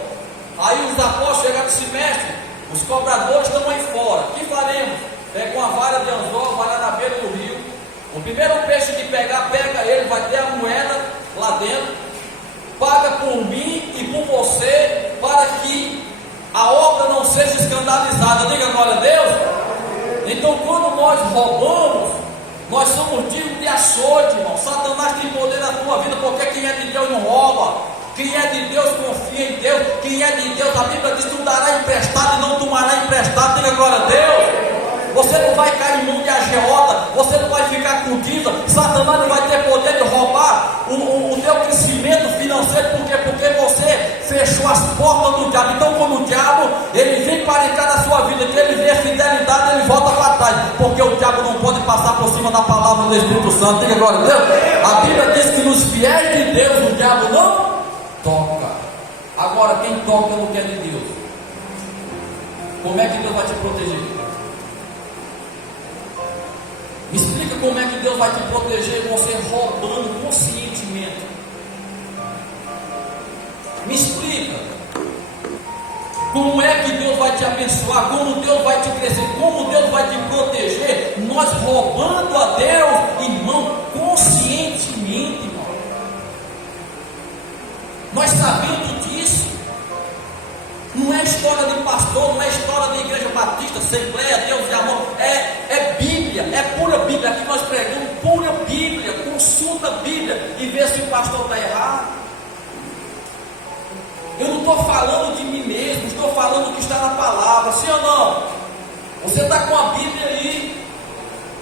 aí os apóstolos chegaram e disse: mestre, os cobradores estão aí fora, o que faremos? pega uma vara de anzol, vai lá na beira do rio. O primeiro peixe que pegar, pega ele, vai ter a moeda lá dentro, paga por mim e por você, para que a obra não seja escandalizada. Diga glória a Deus. Então, quando nós roubamos, nós somos dignos de açoite, irmão. Satanás tem poder na tua vida, porque quem é de Deus não rouba. Quem é de Deus confia em Deus. Quem é de Deus, a Bíblia diz: tu dará emprestado e não tomará emprestado. Diga glória a Deus. Você não vai cair em mão de agiota, você não vai ficar com dívida. Satanás não vai ter poder de roubar o teu crescimento financeiro. Por quê? Porque você fechou as portas do diabo. Então, quando o diabo ele vem para entrar na sua vida, que ele vê a fidelidade, ele volta para trás, porque o diabo não pode passar por cima da palavra do Espírito Santo. Diga glória a Deus. A Bíblia diz que nos fiéis de Deus o diabo não toca. Agora, quem toca no que é de Deus, como é que Deus vai te proteger? Me explica como é que Deus vai te proteger você roubando conscientemente. Me explica como é que Deus vai te abençoar, como Deus vai te crescer, como Deus vai te proteger, nós roubando a Deus, irmão, conscientemente, irmão. Nós sabendo disso. Não é história de pastor, não é história de igreja batista, Assembleia, Deus e amor. É Bíblia, é pura Bíblia. Aqui nós pregamos pura Bíblia. Consulta a Bíblia e vê se o pastor está errado. Eu não estou falando de mim mesmo, estou falando o que está na palavra, sim ou não? Você está com a Bíblia aí.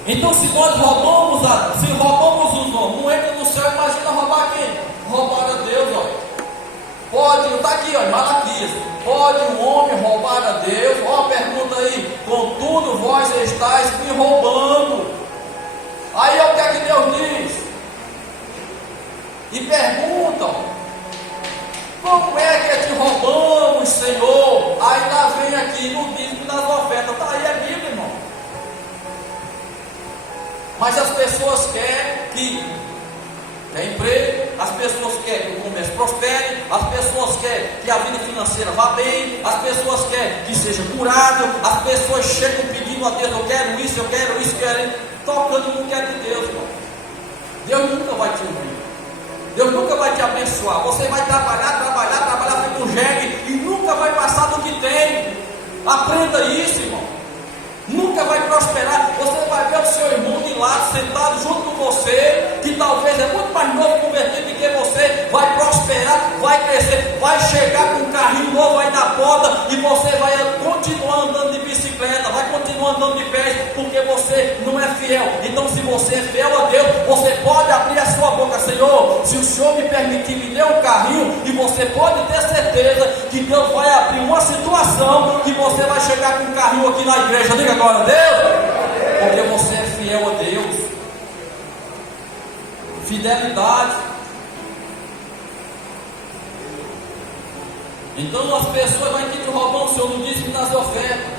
Então, se nós roubamos, se roubamos os homens, não entra no céu, imagina roubar quem? Roubar a Deus, ó. Pode, está aqui, ó, Malaquias. Pode um homem roubar a Deus? Ó, a pergunta aí. Contudo, vós estáis me roubando. Aí o que é que Deus diz? E perguntam: como é que te roubamos, Senhor? Ainda vem aqui no dízimo das ofertas. Está aí a Bíblia, irmão. Mas as pessoas querem que emprego, as pessoas querem que o comércio prospere, as pessoas querem que a vida financeira vá bem, as pessoas querem que seja curado, as pessoas chegam pedindo a Deus: eu quero isso, querem, tocando no que é de Deus, irmão. Deus nunca vai te ouvir, Deus nunca vai te abençoar. Você vai trabalhar feito um jegue e nunca vai passar do que tem. Aprenda isso, irmão. Nunca vai prosperar. Você vai ver o seu irmão de lado, sentado junto com você, que talvez é muito mais novo convertido do que você, vai prosperar, vai crescer, vai chegar com um carrinho novo aí na porta, e você vai continuar andando de bicicleta, vai continuar andando de pés, porque você não é fiel. Então, se você é fiel a Deus, você pode abrir a sua boca: Senhor, se o Senhor me permitir, me dê um carrinho, e você pode ter certeza que Deus vai abrir uma situação que você vai chegar com um carrinho aqui na igreja. Diga glória a Deus, porque você é fiel a Deus. Fidelidade. Então as pessoas vão aqui te roubando o Senhor no dízimo das ofertas.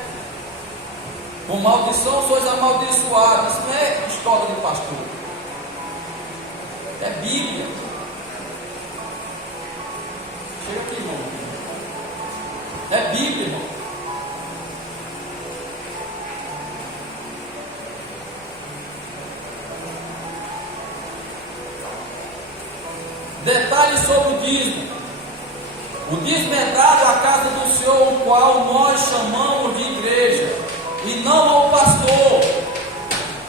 Com maldição sois amaldiçoados. Isso não é história de pastor, é Bíblia. Chega aqui, irmão. É Bíblia, irmão. Detalhes sobre o dízimo. O dízimo é dado à casa do Senhor, o qual nós chamamos de igreja, e não ao pastor.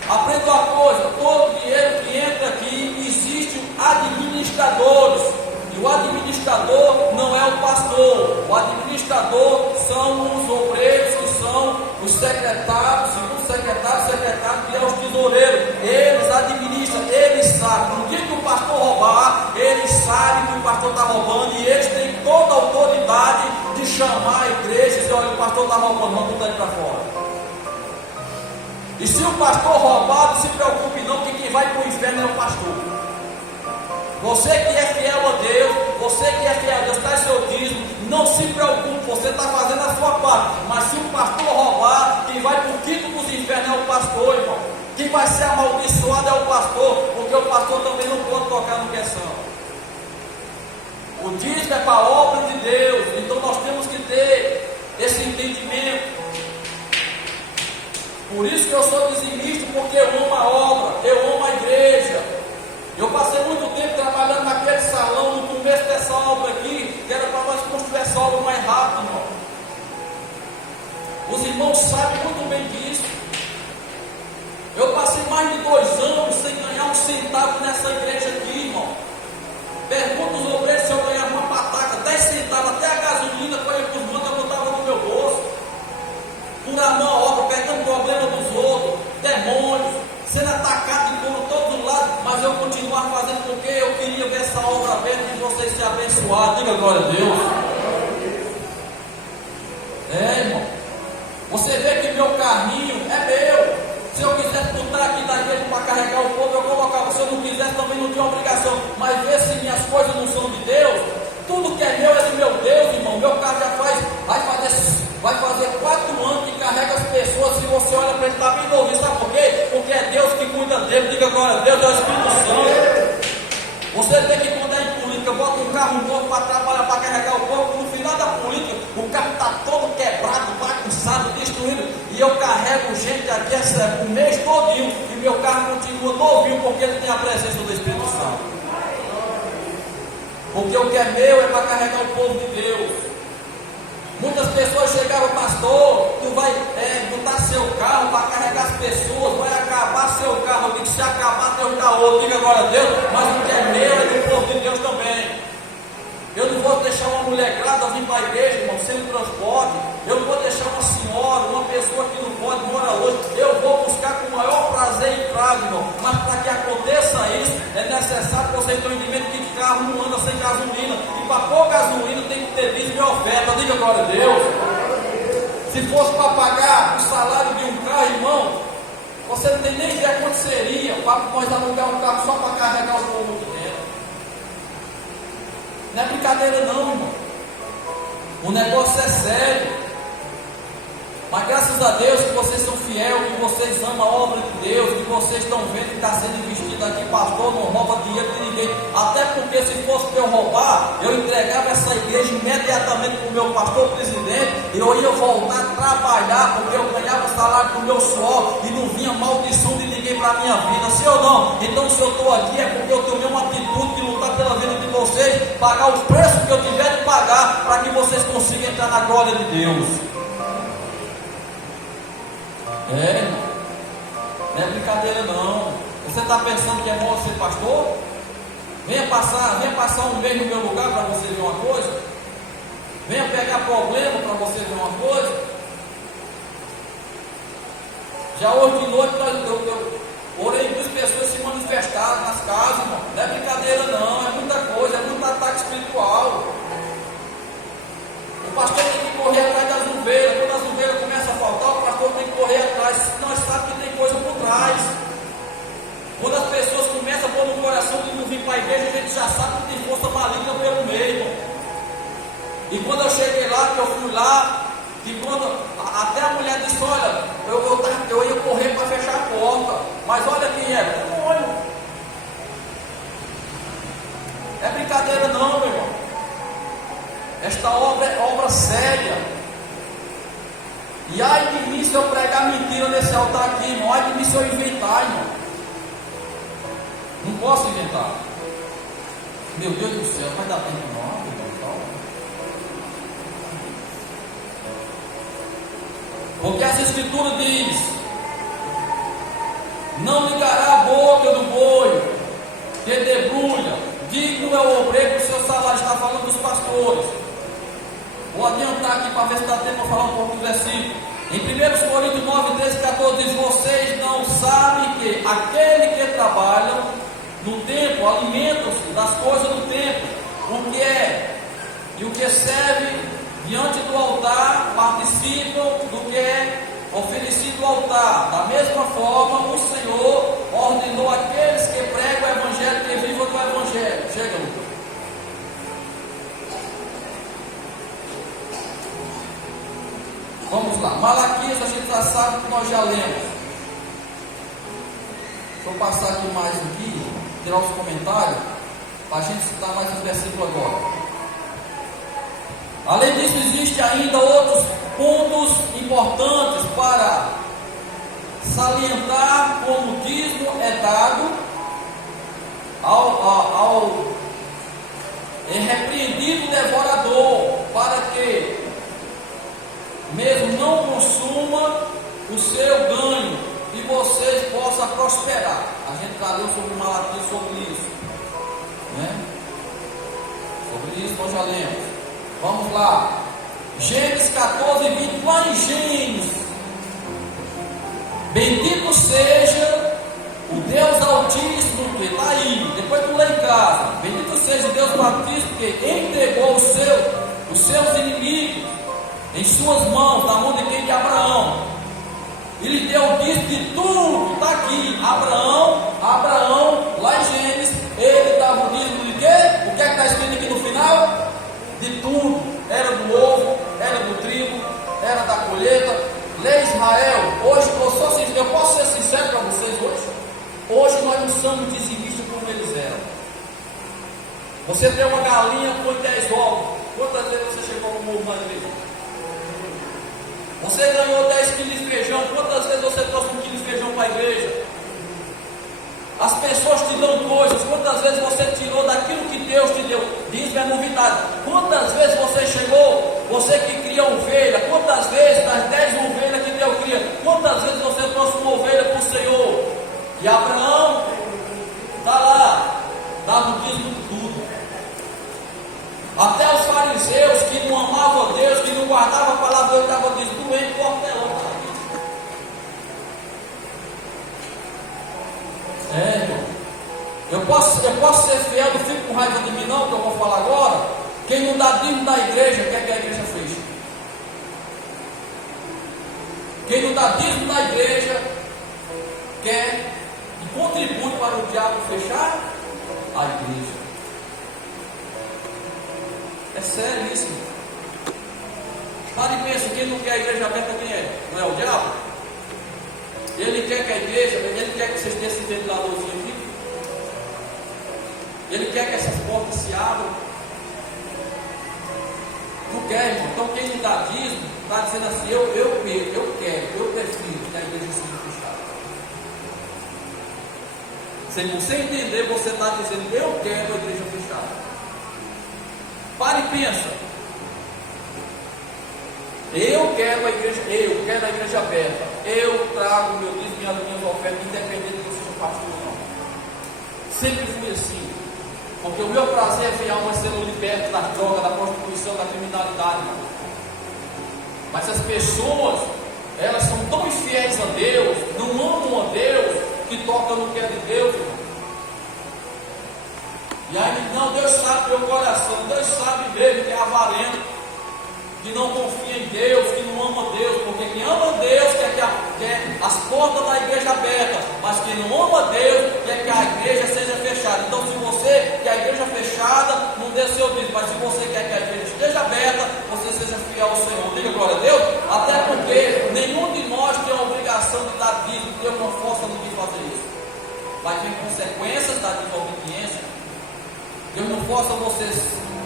Aprenda uma coisa: todo dinheiro que entra aqui, existem administradores, e o administrador não é o pastor. O administrador são os obreiros, que são os secretários, segundo secretário que é os tesoureiros. Eles administram, eles sabem. No dia que o pastor roubar, eles sabem que o pastor está roubando, e eles têm toda a autoridade de chamar a igreja e dizer: olha, o pastor está roubando, vamos botar ele para fora. E se o pastor roubar, não se preocupe não, que quem vai para o inferno é o pastor. Você que é fiel a Deus, você que é fiel a Deus, está em seu dízimo, não se preocupe, você está fazendo a sua parte. Mas se o pastor roubar, quem vai para o quinto dos infernos é o pastor, irmão. Quem vai ser amaldiçoado é o pastor, porque o pastor também não pode tocar no que é santo. O dízimo é para a obra de Deus, então nós temos que ter esse entendimento. Por isso que eu sou dizimista, porque eu amo a obra, eu amo a igreja. Eu passei muito tempo trabalhando naquele salão no começo dessa obra aqui, que era para nós construir essa obra mais rápido, irmão. Os irmãos sabem muito bem disso. Eu passei mais de 2 anos sem ganhar um centavo nessa igreja aqui, irmão. Pergunta os obreiros se eu ganhava uma pataca, 10 centavos, até a gasolina que eu ia para os mandos, eu botava no meu bolso. Por amor à obra, pegando problema dos outros, demônios, sendo atacado por todos os lados, mas eu continuava fazendo porque eu queria ver essa obra aberta e vocês serem abençoados. Diga glória a Deus. Irmão. Você vê que meu carrinho é meu. Se eu quisesse botar aqui da igreja para carregar o povo, eu colocava. Se eu não quisesse, também não tinha obrigação. Mas vê se minhas coisas não são de Deus. Tudo que é meu é de meu Deus, irmão. Meu carro já vai fazer 4 anos que carrega as pessoas. Se você olha para ele, está bem novinho. Sabe por quê? Porque é Deus que cuida dele. Diga glória a Deus, é o Espírito Santo. Você vê que quando é em política, bota um carro novo para trabalhar, para carregar o povo. No final da política, o carro está todo quebrado, bagunçado, destruído. E eu carrego gente aqui o mês todinho. E meu carro continua novinho, porque ele tem a presença do Espírito Santo. Porque o que é meu é para carregar o povo de Deus. Muitas pessoas chegaram, pastor, tu vai botar seu carro para carregar as pessoas, vai acabar seu carro. Eu digo, se acabar, Deus dá outro. Diga agora a Deus, mas o que é meu é do povo de Deus também. Eu não vou deixar uma mulher grávida vir para a igreja, irmão, sem transporte. Eu não vou deixar uma senhora, uma pessoa que não pode, mora longe. Eu vou buscar com o maior prazer em casa, irmão. Mas para que aconteça isso, é necessário que vocês tenham entendimento que carro não anda sem gasolina. E para pôr gasolina tem que ter dízimo e oferta. Diga glória a Deus. Se fosse para pagar o salário de um carro, irmão, você não tem nem ideia quanto seria para nós alugar um carro só para carregar o povo aqui dentro. Não é brincadeira não, irmão. O negócio é sério. Mas graças a Deus que vocês são fiéis, que vocês amam a obra de Deus, que vocês estão vendo que está sendo investido aqui. Pastor, não rouba dinheiro de ninguém. Até porque se fosse para eu roubar, eu entregava essa igreja imediatamente para o meu pastor presidente. E eu ia voltar a trabalhar, porque eu ganhava salário com o meu suor e não vinha maldição de ninguém para a minha vida. Sim ou não? Então se eu estou aqui é porque eu tomei uma atitude de lutar pela vida de vocês, pagar o preço que eu tiver de pagar, para que vocês consigam entrar na glória de Deus. Não é brincadeira não. Você está pensando que é bom ser pastor? Venha passar um mês no meu lugar para você ver uma coisa. Venha pegar problema para você ver uma coisa. Já hoje de noite eu orei 2 pessoas se manifestaram nas casas, irmão. Não é brincadeira não, é muita coisa, é muito ataque espiritual. O pastor tem que correr atrás das ovelhas. Quando as ovelhas começam a faltar, o pastor tem que correr atrás. Nós sabemos que tem coisa por trás. Quando as pessoas começam a pôr no coração de não vir para a igreja, a gente já sabe que tem força maligna pelo meio. E quando eu cheguei lá, que eu fui lá, que quando até a mulher disse, olha, eu ia correr para fechar a porta. Mas olha quem era, demônio. É brincadeira não, meu irmão. Esta obra é obra séria. E ai de mim se eu pregar mentira nesse altar aqui, irmão. Ai de mim se eu inventar, irmão. Não posso inventar. Meu Deus do céu, vai dar tempo não, irmão. Porque as escrituras diz: não ligará a boca do boi que debrulha. Digno é o obreiro do seu salário. Está falando dos pastores. Vou adiantar aqui para ver se dá tempo para falar um pouco do versículo. Em 1 Coríntios 9, 13, 14 diz: vocês não sabem que aquele que trabalha no tempo, alimenta-se das coisas do tempo, o que é e o que serve diante do altar, participam do que é oferecido ao altar. Da mesma forma, o Senhor ordenou aqueles que pregam o Evangelho que vivam do Evangelho. Chega, Lucas. Vamos lá, Malaquias, a gente já sabe que nós já lemos. Vou passar aqui mais aqui, tirar os comentários, para a gente citar mais um versículo agora. Além disso, existem ainda outros pontos importantes para salientar como o dízimo é dado repreendido devorador, para que mesmo não consuma o seu ganho e vocês possam prosperar. A gente já leu sobre Malaquias sobre isso, né? Sobre isso nós já lemos. Vamos lá, Gênesis 14, 20, lá em Gênesis: bendito seja o Deus Altíssimo, que está aí, depois tu lê em casa. Bendito seja o Deus Altíssimo, que entregou os seus inimigos em suas mãos, na mão de quem? De Abraão. Ele deu o dízimo de tudo, está aqui. Abraão, lá em Gênesis, ele dava o dízimo de quê? O que é que está escrito aqui no final? De tudo. Era do ovo, era do trigo, era da colheita. Lê Israel, hoje eu posso ser sincero para vocês hoje. Hoje nós não somos dizimistas como eles eram. Você tem uma galinha, põe 10 ovos. Quantas vezes você chegou no morro na igreja? Você ganhou 10 quilos de feijão. Quantas vezes você trouxe 1 quilo de feijão para a igreja? As pessoas te dão coisas. Quantas vezes você tirou daquilo que Deus te deu? Dízimo é novidade. Quantas vezes você chegou, você que cria ovelha, quantas vezes das 10 ovelhas que Deus cria, quantas vezes você trouxe uma ovelha para o Senhor? E Abraão está lá, dava o dízimo de tudo. Até os fariseus que não amavam a Deus, que não guardavam a palavra de Deus, davam dízimo. Doente, portelão. Eu posso ser fiel, não fico com raiva de mim não, que eu vou falar agora. Quem não dá dízimo na igreja, quer que a igreja feche. Quem não dá dízimo na igreja, quer e contribui para o diabo fechar a igreja. É sério isso. Para e pensa, quem não quer a igreja aberta, quem é? Não é o diabo? Ele quer que a igreja, ele quer que vocês tenham esse ventiladorzinho aqui. Ele quer que essas portas se abram. Não quer, irmão. Então quem não dá dízimo, está dizendo assim, eu prefiro que a igreja seja fechada. Sem você entender, você está dizendo, eu quero a igreja fechada. Pare e pensa. Eu quero a igreja aberta. Eu trago meu dízimo e as minhas ofertas, independente de que eu seja pastor ou não. Sempre fui assim. Porque o meu prazer é ver almas sendo libertas da droga, da prostituição, da criminalidade. Mas as pessoas, elas são tão infiéis a Deus, não amam a Deus, que tocam no que é de Deus, irmão. E aí, não, Deus sabe meu coração, Deus sabe mesmo que é avarento, que não confia em Deus, que não ama Deus, porque quem ama Deus quer as portas da igreja abertas, mas quem não ama Deus quer que a igreja seja fechada. Então, se você quer a igreja fechada, não dê seu dízimo, mas se você quer que a igreja esteja aberta, você seja fiel ao Senhor. Diga glória a Deus, até porque nenhum de nós tem a obrigação de dar dízimo. Deus não força ninguém fazer isso. Vai ter consequências da desobediência. Deus não força vocês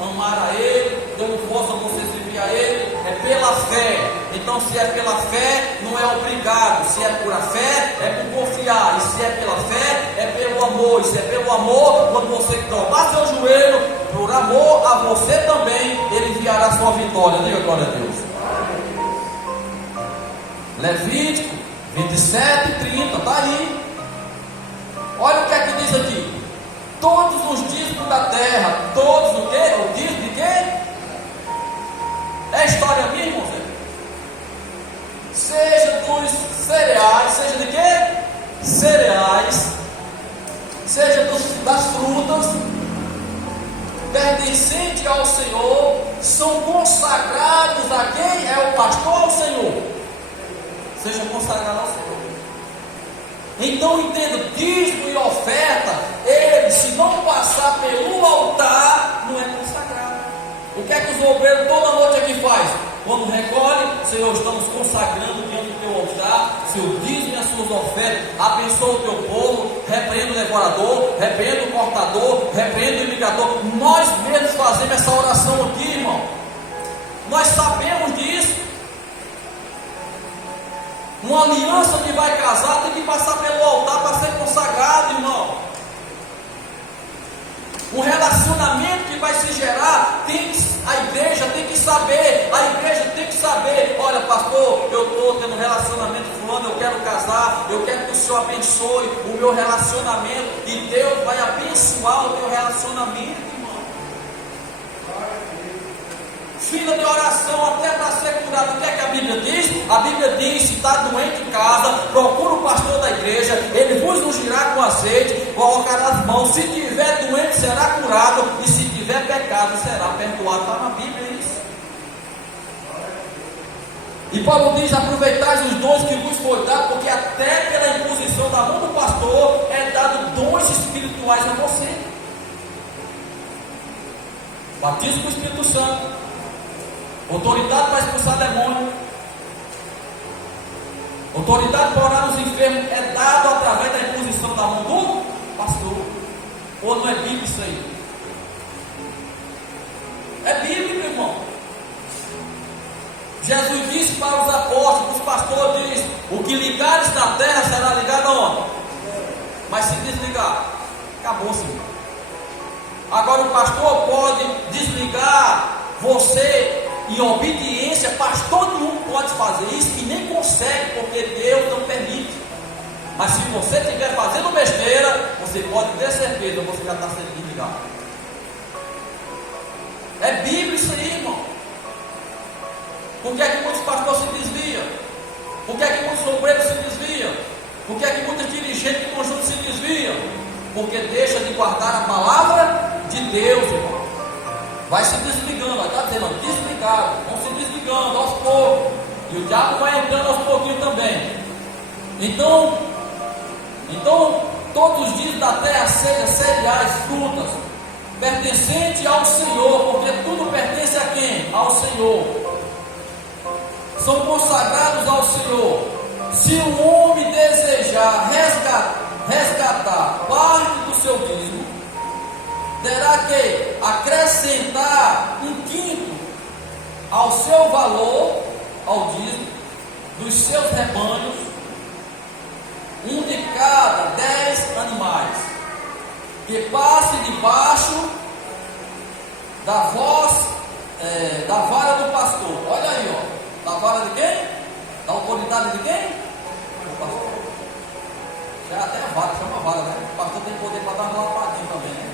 amar a Ele, Deus não força vocês servir a Ele, é pela fé. Então, se é pela fé, não é obrigado. Se é por a fé, é por confiar. E se é pela fé, é pelo amor. E se é pelo amor, quando você dobrar seu joelho, por amor a você também, Ele enviará a sua vitória. Diga glória a Deus. Levítico 27, 30, está aí. Olha o que é que diz aqui. Todos os dízimos da terra, todos o quê? O dízimo de quê? É história minha, irmão? Seja dos cereais, seja de quê? Cereais, seja das frutas, pertencente ao Senhor, são consagrados a quem? É o pastor ao Senhor. Seja consagrado ao Senhor. Então entenda, dízimo e oferta, ele, se não passar pelo altar, não é consagrado. O que é que os obreiros toda noite aqui faz? Quando recolhe, Senhor, estamos consagrando diante do teu altar, seu dízimo e as suas ofertas, abençoa o teu povo, repreenda o devorador, repreenda o cortador, repreenda o imitador. Nós mesmos fazemos essa oração aqui, irmão. Nós sabemos disso. Uma aliança que vai casar tem que passar pelo altar para ser consagrado, irmão. Um relacionamento que vai se gerar, a igreja tem que saber, olha pastor, eu estou tendo um relacionamento com fulano, eu quero casar, eu quero que o Senhor abençoe o meu relacionamento, e Deus vai abençoar o teu relacionamento, irmão. Fila de oração até para ser curado. O que é que a Bíblia diz? A Bíblia diz: se está doente em casa, procura o pastor da igreja, ele vos ungirá com azeite, colocará as mãos, se tiver doente será curado, e se tiver pecado será perdoado. Está na Bíblia isso. E Paulo diz: aproveitai os dons que vos foi dado, porque até pela imposição da mão do pastor é dado dons espirituais a você. Batismo com o Espírito Santo, autoridade para expulsar demônio, autoridade para orar nos enfermos, é dado através da imposição da mão do pastor. Ou não é bíblico isso aí? É bíblico, irmão. Jesus disse para os apóstolos, os pastores disse: o que ligares na terra será ligado aonde? Mas se desligar, acabou-se. Agora o pastor pode desligar você em obediência. Pastor nenhum pode fazer isso, e nem consegue, porque Deus não permite. Mas se você estiver fazendo besteira, você pode ter certeza, você já está sendo desligado. É Bíblia isso aí, irmão. Por que é que muitos pastores se desviam? Por que é que muitos obreiros se desviam? Por que é que muitos dirigentes de conjunto se desviam? Porque deixa de guardar a palavra de Deus, irmão. Vai se desligando, vai estar dizendo, desligado, vão se desligando aos poucos, e o diabo vai entrando aos pouquinhos também. Então todos os dias da terra sejam cereais, frutas, pertencente ao Senhor, porque tudo pertence a quem? Ao Senhor. São consagrados ao Senhor. Se o homem desejar resgatar parte do seu dízimo, terá que acrescentar 1/5 ao seu valor, ao dízimo, dos seus rebanhos, um de cada 10 animais, que passe debaixo da vara do pastor. Olha aí, ó, da vara de quem? Da autoridade de quem? Do pastor. Já até a vara, chama a vara, né? O pastor tem poder para dar uma lapadinha também, né?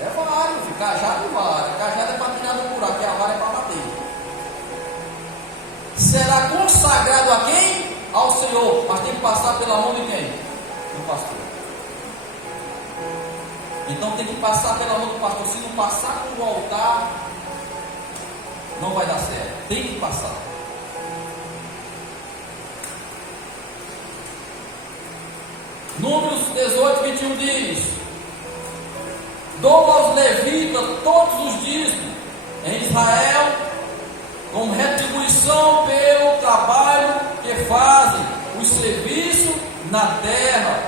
É vara, cajado e vara. Cajado é para tirar do buraco, e a vara é para bater. Será consagrado a quem? Ao Senhor, mas tem que passar pela mão de quem? Do pastor. Então tem que passar pela mão do pastor. Se não passar por o altar, não vai dar certo. Tem que passar. Números 18, 21 diz: dou aos levitas todos os dízimos em Israel, como retribuição pelo trabalho que fazem, os serviços na terra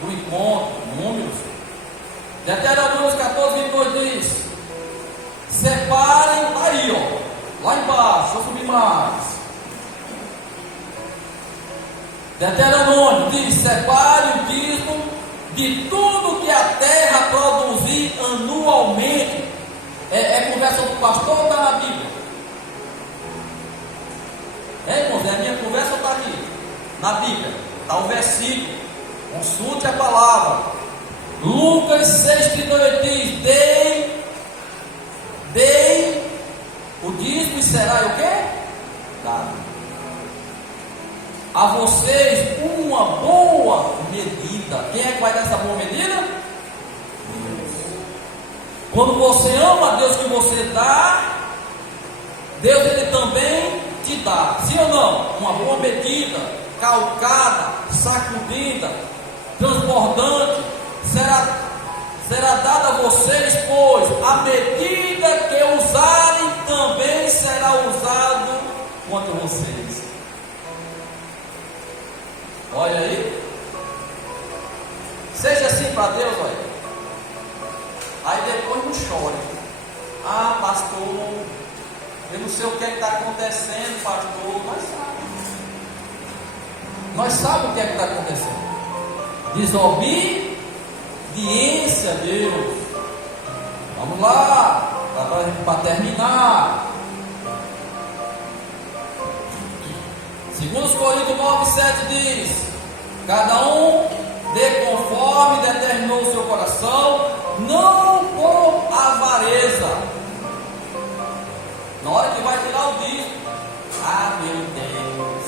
do encontro. Números. Deuteronômio 14, 22 diz: separem, aí ó, lá embaixo, eu subir mais. Deuteronômio diz: separe o dízimo de tudo que a terra produzir anualmente. É conversa do pastor ou está na Bíblia? Irmãos, é a minha conversa ou está aqui? Na Bíblia, está o versículo. Consulte a palavra. Lucas 6,38 diz: dei o dízimo e será o quê? Dado a vocês uma boa medida. Quem é que vai dar essa boa medida? Deus. Quando você ama a Deus que você dá, Deus ele também te dá. Sim ou não? Uma boa medida, calcada, sacudida, transbordante, será dada a vocês, pois a medida que usarem também será usado contra vocês. Olha aí. Seja assim para Deus, olha. Aí depois não chore. Ah, pastor, eu não sei o que está acontecendo, pastor. Mas sabe. nós sabemos o que é que está acontecendo. Desobediência a Deus. Vamos lá, para terminar. 2 Coríntios 9:7 diz: cada um dê conforme determinou o seu coração, não por avareza. Na hora que vai tirar o dízimo, meu Deus,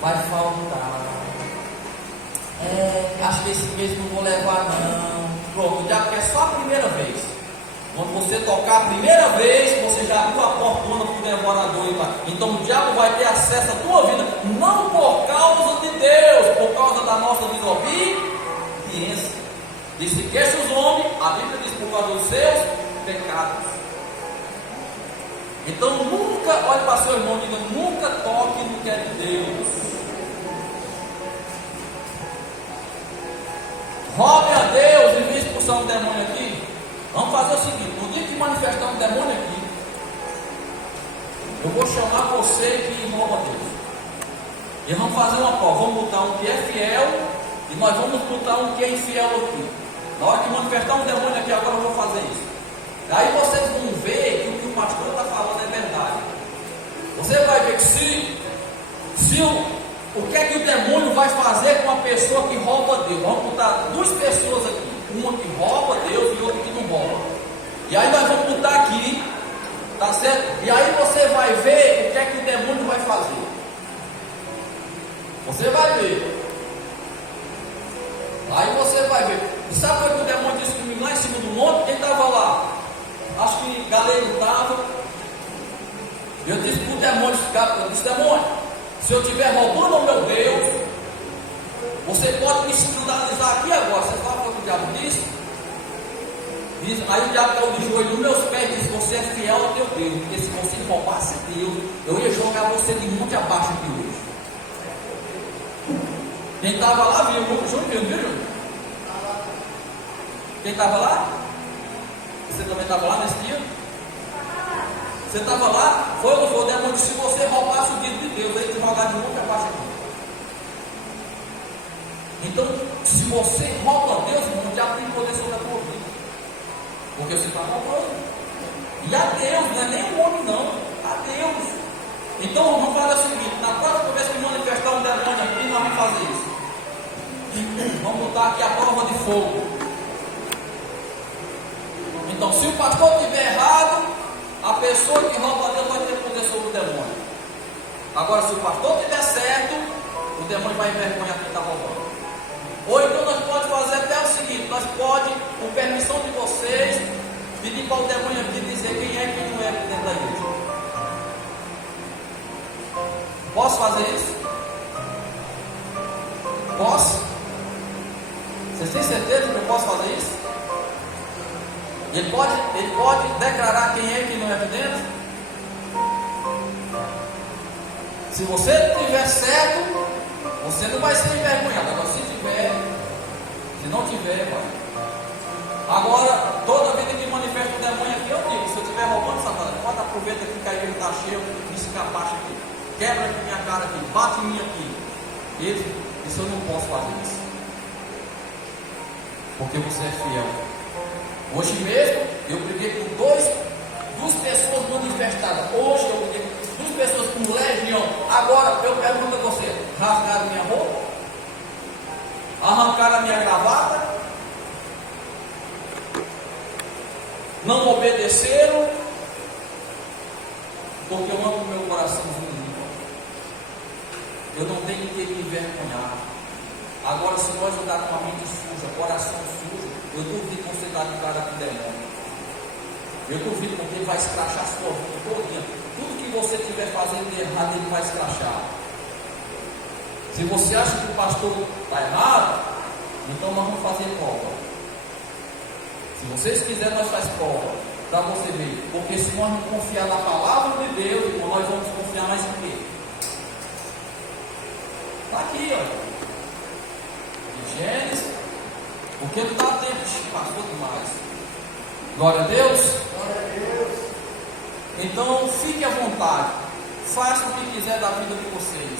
vai faltar. Acho que esse mês não vou levar não. Pronto, o diabo quer só a primeira vez. Quando você tocar a primeira vez, você já abriu a portona para o devorador ir lá. Então o diabo vai ter acesso à tua vida, não por causa de Deus, por causa da nossa desobediência. Diz que queixa os homens, a Bíblia diz por causa dos seus pecados. Então nunca, olhe para seu irmão e diga, nunca toque no que é de Deus. Roube a Deus em vez de expulsar um demônio aqui. Vamos fazer o seguinte: no dia que manifestar um demônio aqui, eu vou chamar você que rouba a Deus. E vamos fazer uma prova. Vamos botar um que é fiel e nós vamos botar um que é infiel aqui. Na hora que manifestar um demônio aqui, agora eu vou fazer isso. Aí vocês vão ver que o que o pastor está falando é verdade. Você vai ver que se o que é que o demônio vai fazer com a pessoa que rouba Deus? Vamos botar duas pessoas aqui, uma que rouba Deus e outra que não rouba. E aí nós vamos botar aqui, tá certo? E aí você vai ver o que é que o demônio vai fazer. Você vai ver. Aí você vai ver. E sabe o que o demônio disse comigo lá em cima do monte? Quem estava lá? Acho que Galeno estava. Eu disse para o demônio, eu disse: demônio, se eu estiver roubando o meu Deus, você pode me escandalizar aqui agora. Você sabe o que o diabo disse? Aí o diabo caiu de joelho nos meus pés e disse: você é fiel ao teu Deus, porque se você roubasse Deus, eu ia jogar você de monte abaixo aqui hoje. Quem estava lá viu, viu, Júnior? Quem estava lá? Você também estava lá nesse dia? Você estava lá? Foi ou não foi? O demônio disse: se você roubasse o dízimo de Deus, ele te jogar de monte abaixo aqui. Então, se você rouba Deus, o diabo tem poder sobre a tua vida. Porque você está roubando. E a Deus, não é nem o homem não, a Deus. Então vamos fazer o seguinte: na próxima vez que manifestar um demônio aqui, nós vamos fazer isso. Vamos botar aqui a prova de fogo. Então, se o pastor estiver errado, a pessoa que rouba Deus vai ter poder sobre o demônio. Agora, se o pastor estiver certo, o demônio vai envergonhar quem está roubando. Ou então nós podemos fazer até o seguinte: nós podemos, com permissão de vocês, pedir para o demônio aqui dizer quem é e quem não é dentro da igreja. Posso fazer isso? Posso? Vocês têm certeza que eu posso fazer isso? Ele pode declarar quem é e quem não é aqui dentro? Se você estiver certo, você não vai ser envergonhado. Agora, se não tiver, vai. Agora, toda vida que manifesta o demônio aqui, eu digo: se eu estiver roubando, Satanás, pode aproveita aqui que a igreja está cheia, me escapacha aqui, quebra aqui minha cara aqui, bate em mim aqui. Isso eu não posso fazer isso. Porque você é fiel. Hoje mesmo, eu briguei com duas pessoas manifestadas. Hoje eu briguei com duas pessoas com legião. Agora, eu pergunto a você: rasgaram minha roupa? Arrancaram a minha gravata? Não obedeceram? Porque eu amo o meu coraçãozinho limpo. Eu não tenho que me envergonhar. Agora, se nós andar com a mente suja, coração sujo, eu duvido que você está de cara com o demônio. Eu duvido porque ele vai escrachar a sua vida todinha. Tudo que você estiver fazendo de errado, ele vai escrachar. Se você acha que o pastor está errado, então nós vamos fazer prova. Se vocês quiserem, nós fazemos prova para você ver. Porque se nós não confiar na palavra de Deus, então nós vamos confiar mais em quê? Está aqui, ó. Gênesis, porque não dá tempo de pastor demais. Glória a Deus. Glória a Deus. Então fique à vontade. Façam o que quiser da vida de vocês.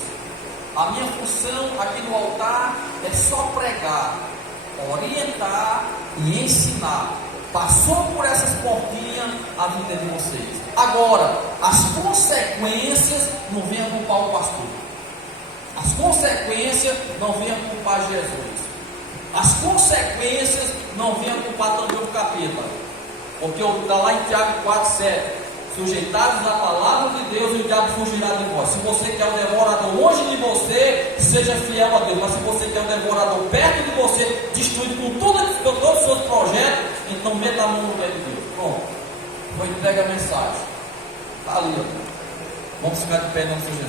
A minha função aqui no altar é só pregar, orientar e ensinar. Passou por essas portinhas a vida de vocês. Agora, as consequências não venham culpar o pastor. As consequências não venham culpar Jesus. As consequências não venham culpar também o capeta. Porque está lá em Tiago 4,7: sujeitados à palavra de Deus e o diabo fugirá de vós. Se você quer o devorador longe de você, seja fiel a Deus. Mas se você quer o devorador perto de você, destruído com todos os seus projetos, então meta a mão no pé de Deus. Pronto. Foi entregue a mensagem. Está ali. Ó. Vamos ficar de pé em nome de Jesus.